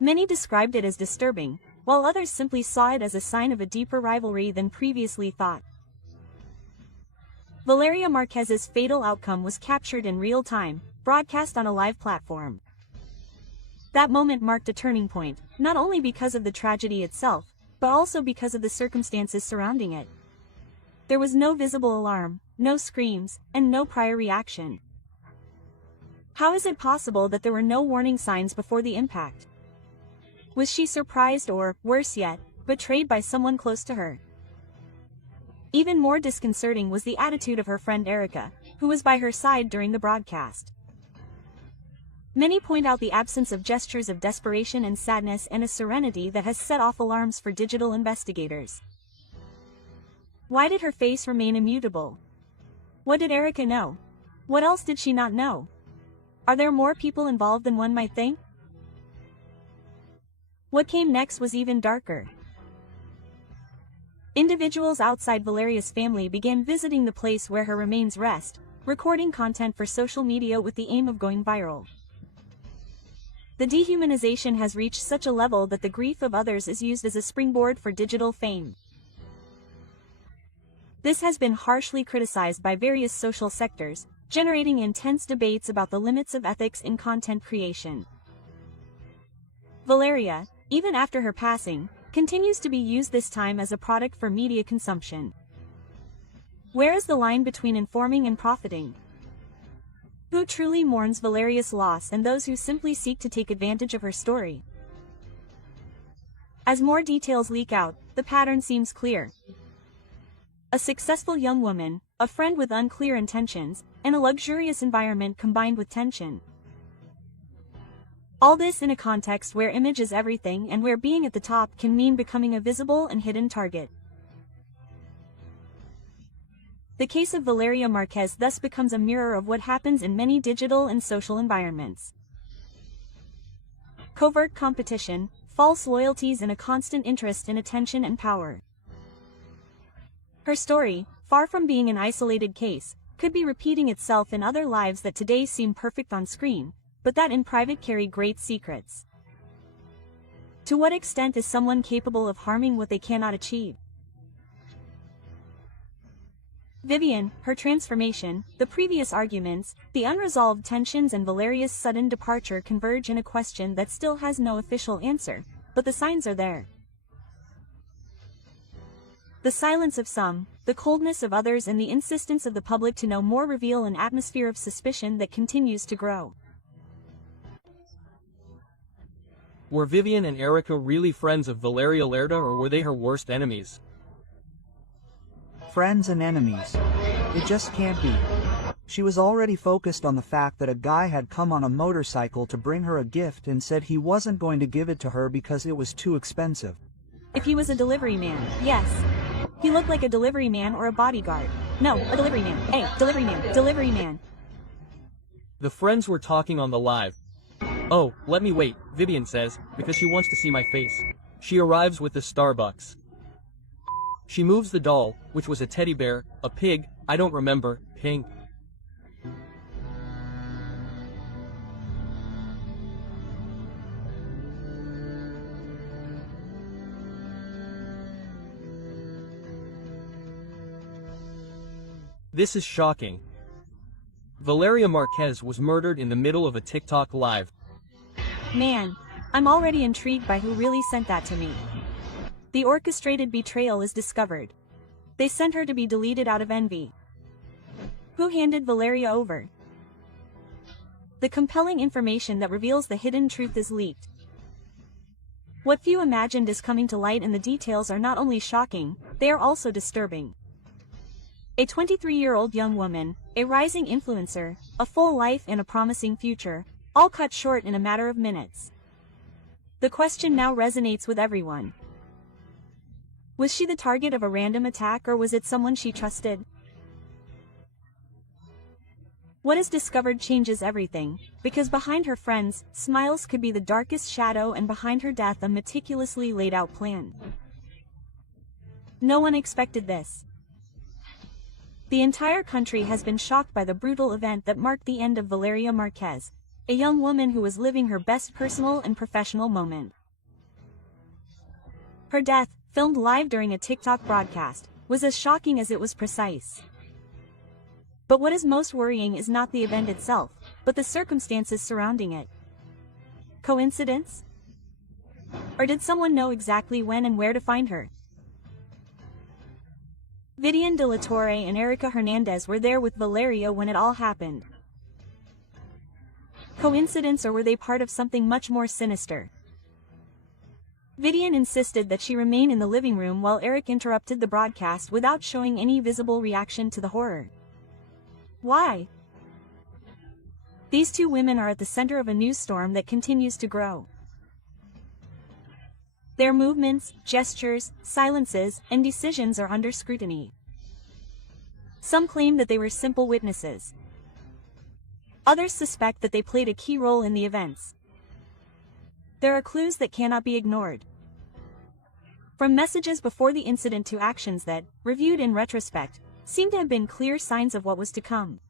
Many described it as disturbing, while others simply saw it as a sign of a deeper rivalry than previously thought. Valeria Marquez's fatal outcome was captured in real time, broadcast on a live platform. That moment marked a turning point, not only because of the tragedy itself, but also because of the circumstances surrounding it. There was no visible alarm, no screams, and no prior reaction. How is it possible that there were no warning signs before the impact? Was she surprised or, worse yet, betrayed by someone close to her? Even more disconcerting was the attitude of her friend Erika, who was by her side during the broadcast. Many point out the absence of gestures of desperation and sadness and a serenity that has set off alarms for digital investigators. Why did her face remain immutable? What did Erika know? What else did she not know? Are there more people involved than one might think? What came next was even darker. Individuals outside Valeria's family began visiting the place where her remains rest, recording content for social media with the aim of going viral. The dehumanization has reached such a level that the grief of others is used as a springboard for digital fame. This has been harshly criticized by various social sectors, generating intense debates about the limits of ethics in content creation. Valeria, even after her passing, continues to be used this time as a product for media consumption. Where is the line between informing and profiting? Who truly mourns Valeria's loss and those who simply seek to take advantage of her story? As more details leak out, the pattern seems clear. A successful young woman, a friend with unclear intentions, and a luxurious environment combined with tension. All this in a context where image is everything and where being at the top can mean becoming a visible and hidden target. The case of Valeria Marquez thus becomes a mirror of what happens in many digital and social environments. Covert competition, false loyalties, and a constant interest in attention and power. Her story, far from being an isolated case, could be repeating itself in other lives that today seem perfect on screen, but that in private carry great secrets. To what extent is someone capable of harming what they cannot achieve? Vivian, her transformation, the previous arguments, the unresolved tensions, and Valeria's sudden departure converge in a question that still has no official answer, but the signs are there. The silence of some, the coldness of others, and the insistence of the public to know more reveal an atmosphere of suspicion that continues to grow. Were Vivian and Erika really friends of Valeria Lerda, or were they her worst enemies? Friends and enemies. It just can't be. She was already focused on the fact that a guy had come on a motorcycle to bring her a gift and said he wasn't going to give it to her because it was too expensive. If he was a delivery man, yes. He looked like a delivery man or a bodyguard. No, a delivery man. Hey, delivery man, delivery man. The friends were talking on the live. Oh, let me wait, Vivian says, because she wants to see my face. She arrives with the Starbucks. She moves the doll, which was a teddy bear, a pig, I don't remember, pink. This is shocking. Valeria Marquez was murdered in the middle of a TikTok live. Man, I'm already intrigued by who really sent that to me. The orchestrated betrayal is discovered. They sent her to be deleted out of envy. Who handed Valeria over? The compelling information that reveals the hidden truth is leaked. What few imagined is coming to light, and the details are not only shocking, they are also disturbing. A 23-year-old young woman, a rising influencer, a full life and a promising future, all cut short in a matter of minutes. The question now resonates with everyone. Was she the target of a random attack, or was it someone she trusted? What is discovered changes everything, because behind her friends' smiles could be the darkest shadow, and behind her death a meticulously laid out plan. No one expected this. The entire country has been shocked by the brutal event that marked the end of Valeria Marquez, a young woman who was living her best personal and professional moment. Her death, filmed live during a TikTok broadcast, was as shocking as it was precise. But what is most worrying is not the event itself, but the circumstances surrounding it. Coincidence? Or did someone know exactly when and where to find her? Vivian De La Torre and Erika Hernandez were there with Valeria when it all happened. Coincidence, or were they part of something much more sinister? Vivian insisted that she remain in the living room while Eric interrupted the broadcast without showing any visible reaction to the horror. Why? These two women are at the center of a news storm that continues to grow. Their movements, gestures, silences, and decisions are under scrutiny. Some claim that they were simple witnesses. Others suspect that they played a key role in the events. There are clues that cannot be ignored. From messages before the incident to actions that, reviewed in retrospect, seem to have been clear signs of what was to come.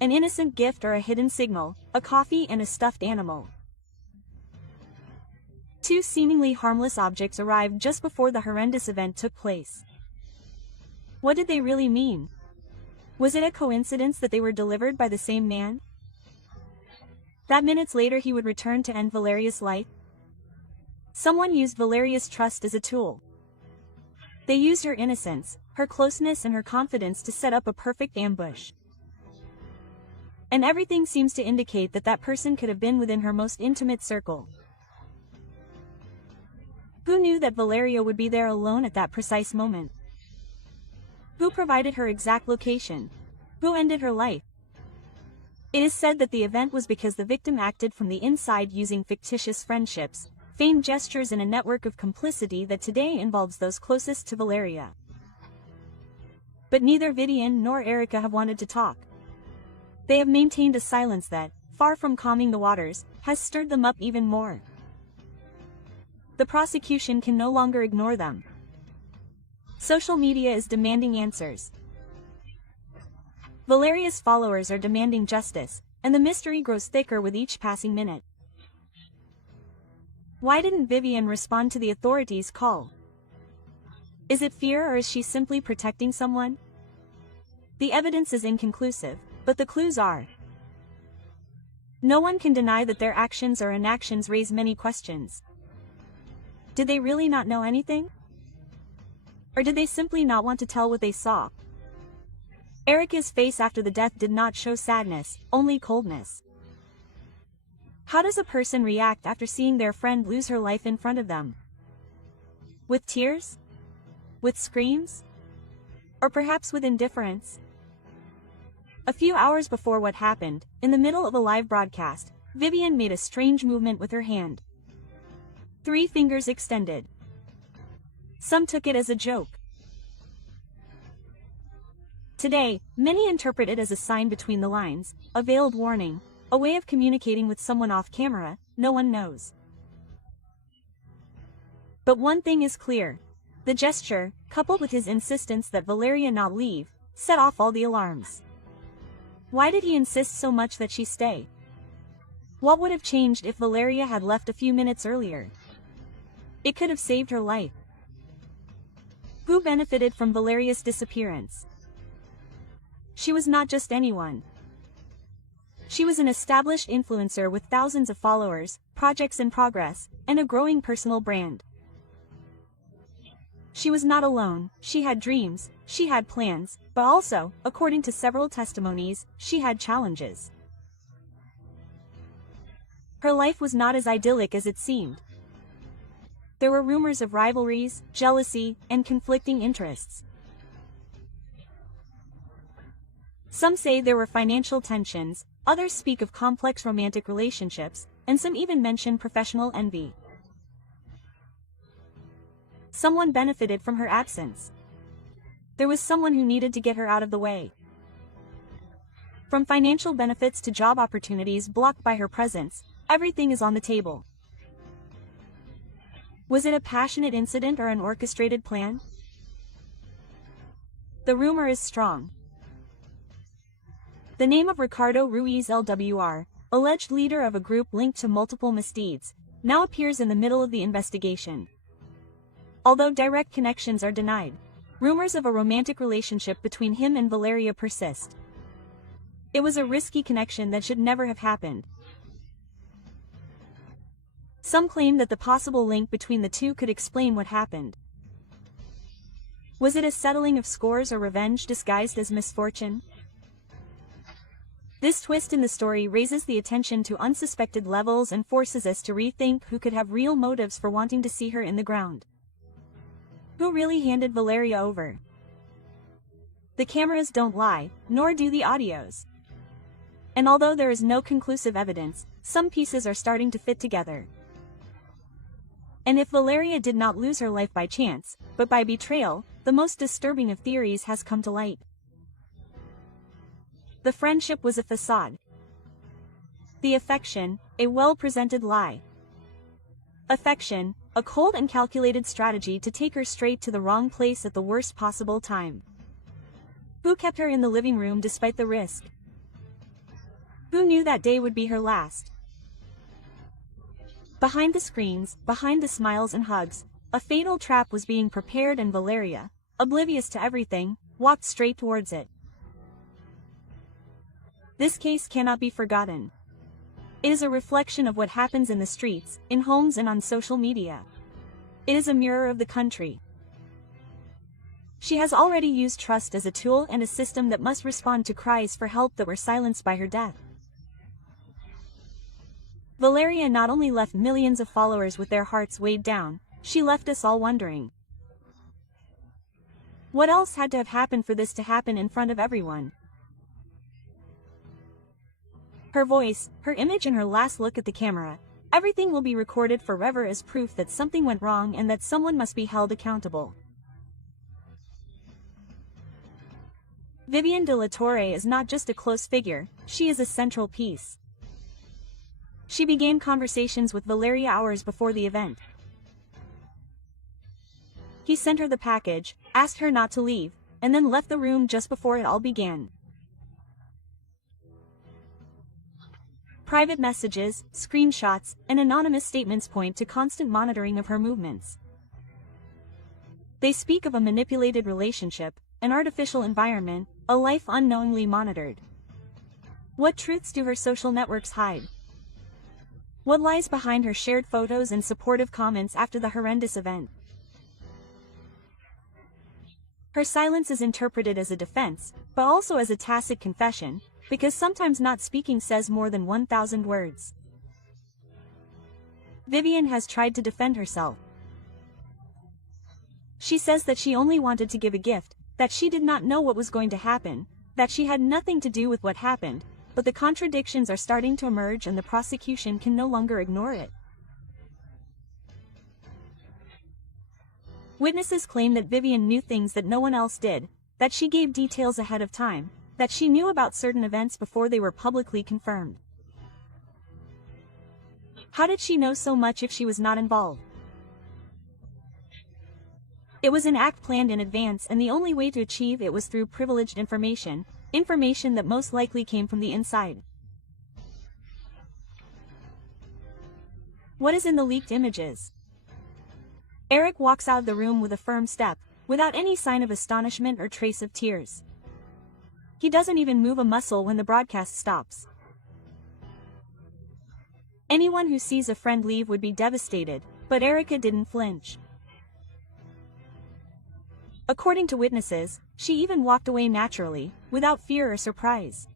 An innocent gift or a hidden signal, a coffee and a stuffed animal. Two seemingly harmless objects arrived just before the horrendous event took place. What did they really mean? Was it a coincidence that they were delivered by the same man? That minutes later he would return to end Valeria's life? Someone used Valeria's trust as a tool. They used her innocence, her closeness and her confidence to set up a perfect ambush. And everything seems to indicate that that person could have been within her most intimate circle. Who knew that Valeria would be there alone at that precise moment? Who provided her exact location? Who ended her life? It is said that the event was because the victim acted from the inside using fictitious friendships, feigned gestures and a network of complicity that today involves those closest to Valeria. But neither Vivian nor Erika have wanted to talk. They have maintained a silence that, far from calming the waters, has stirred them up even more. The prosecution can no longer ignore them. Social media is demanding answers. Valeria's followers are demanding justice, and the mystery grows thicker with each passing minute. Why didn't Vivian respond to the authorities' call? Is it fear, or is she simply protecting someone? The evidence is inconclusive, but the clues are. No one can deny that their actions or inactions raise many questions. Did they really not know anything? Or did they simply not want to tell what they saw? Erika's face after the death did not show sadness, only coldness. How does a person react after seeing their friend lose her life in front of them? With tears? With screams? Or perhaps with indifference? A few hours before what happened, in the middle of a live broadcast, Vivian made a strange movement with her hand. 3 fingers extended. Some took it as a joke. Today, many interpret it as a sign between the lines, a veiled warning, a way of communicating with someone off camera, no one knows. But one thing is clear. The gesture, coupled with his insistence that Valeria not leave, set off all the alarms. Why did he insist so much that she stay? What would have changed if Valeria had left a few minutes earlier? It could have saved her life. Who benefited from Valeria's disappearance? She was not just anyone. She was an established influencer with thousands of followers, projects in progress, and a growing personal brand. She was not alone, she had dreams, she had plans, but also, according to several testimonies, she had challenges. Her life was not as idyllic as it seemed. There were rumors of rivalries, jealousy, and conflicting interests. Some say there were financial tensions, others speak of complex romantic relationships, and some even mention professional envy. Someone benefited from her absence. There was someone who needed to get her out of the way. From financial benefits to job opportunities blocked by her presence, everything is on the table. Was it a passionate incident or an orchestrated plan? The rumor is strong. The name of Ricardo Ruiz LWR, alleged leader of a group linked to multiple misdeeds, now appears in the middle of the investigation. Although direct connections are denied, rumors of a romantic relationship between him and Valeria persist. It was a risky connection that should never have happened. Some claim that the possible link between the two could explain what happened. Was it a settling of scores or revenge disguised as misfortune? This twist in the story raises the attention to unsuspected levels and forces us to rethink who could have real motives for wanting to see her in the ground. Who really handed Valeria over? The cameras don't lie, nor do the audios. And although there is no conclusive evidence, some pieces are starting to fit together. And if Valeria did not lose her life by chance, but by betrayal, the most disturbing of theories has come to light. The friendship was a facade. The affection, a well-presented lie. Affection, a cold and calculated strategy to take her straight to the wrong place at the worst possible time. Who kept her in the living room despite the risk? Who knew that day would be her last? Behind the screens, behind the smiles and hugs, a fatal trap was being prepared and Valeria, oblivious to everything, walked straight towards it. This case cannot be forgotten. It is a reflection of what happens in the streets, in homes and on social media. It is a mirror of the country. She has already used trust as a tool and a system that must respond to cries for help that were silenced by her death. Valeria not only left millions of followers with their hearts weighed down, she left us all wondering. What else had to have happened for this to happen in front of everyone? Her voice, her image and her last look at the camera, everything will be recorded forever as proof that something went wrong and that someone must be held accountable. Vivian de la Torre is not just a close figure, she is a central piece. She began conversations with Valeria hours before the event. He sent her the package, asked her not to leave, and then left the room just before it all began. Private messages, screenshots, and anonymous statements point to constant monitoring of her movements. They speak of a manipulated relationship, an artificial environment, a life unknowingly monitored. What truths do her social networks hide? What lies behind her shared photos and supportive comments after the horrendous event? Her silence is interpreted as a defense, but also as a tacit confession, because sometimes not speaking says more than 1,000 words. Vivian has tried to defend herself. She says that she only wanted to give a gift, that she did not know what was going to happen, that she had nothing to do with what happened, but the contradictions are starting to emerge and the prosecution can no longer ignore it. Witnesses claim that Vivian knew things that no one else did, that she gave details ahead of time, that she knew about certain events before they were publicly confirmed. How did she know so much if she was not involved? It was an act planned in advance, and the only way to achieve it was through privileged information, information that most likely came from the inside. What is in the leaked images? Eric walks out of the room with a firm step, without any sign of astonishment or trace of tears. He doesn't even move a muscle when the broadcast stops. Anyone who sees a friend leave would be devastated, but Erika didn't flinch. According to witnesses, she even walked away naturally, without fear or surprise.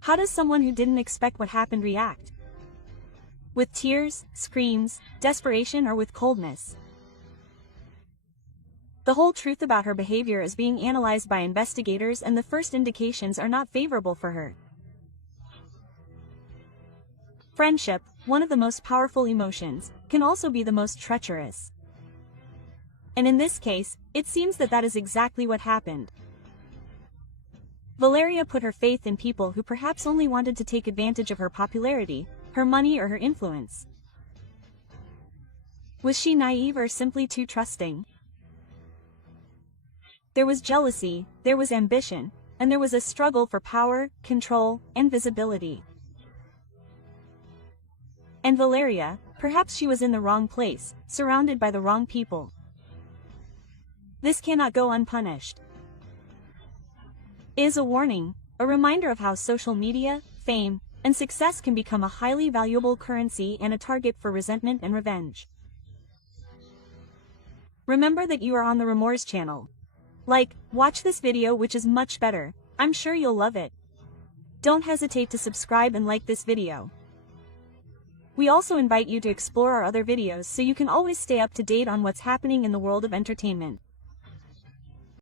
How does someone who didn't expect what happened react? With tears, screams, desperation, or with coldness? The whole truth about her behavior is being analyzed by investigators, and the first indications are not favorable for her. Friendship, one of the most powerful emotions, can also be the most treacherous. And in this case, it seems that that is exactly what happened. Valeria put her faith in people who perhaps only wanted to take advantage of her popularity, her money, or her influence. Was she naive or simply too trusting? There was jealousy, there was ambition, and there was a struggle for power, control, and visibility. And Valeria, perhaps she was in the wrong place, surrounded by the wrong people. This cannot go unpunished. It is a warning, a reminder of how social media, fame, and success can become a highly valuable currency and a target for resentment and revenge. Remember that you are on the Remorse channel. Watch this video, which is much better. I'm sure you'll love it. Don't hesitate to subscribe and like this video. We also invite you to explore our other videos so you can always stay up to date on what's happening in the world of entertainment.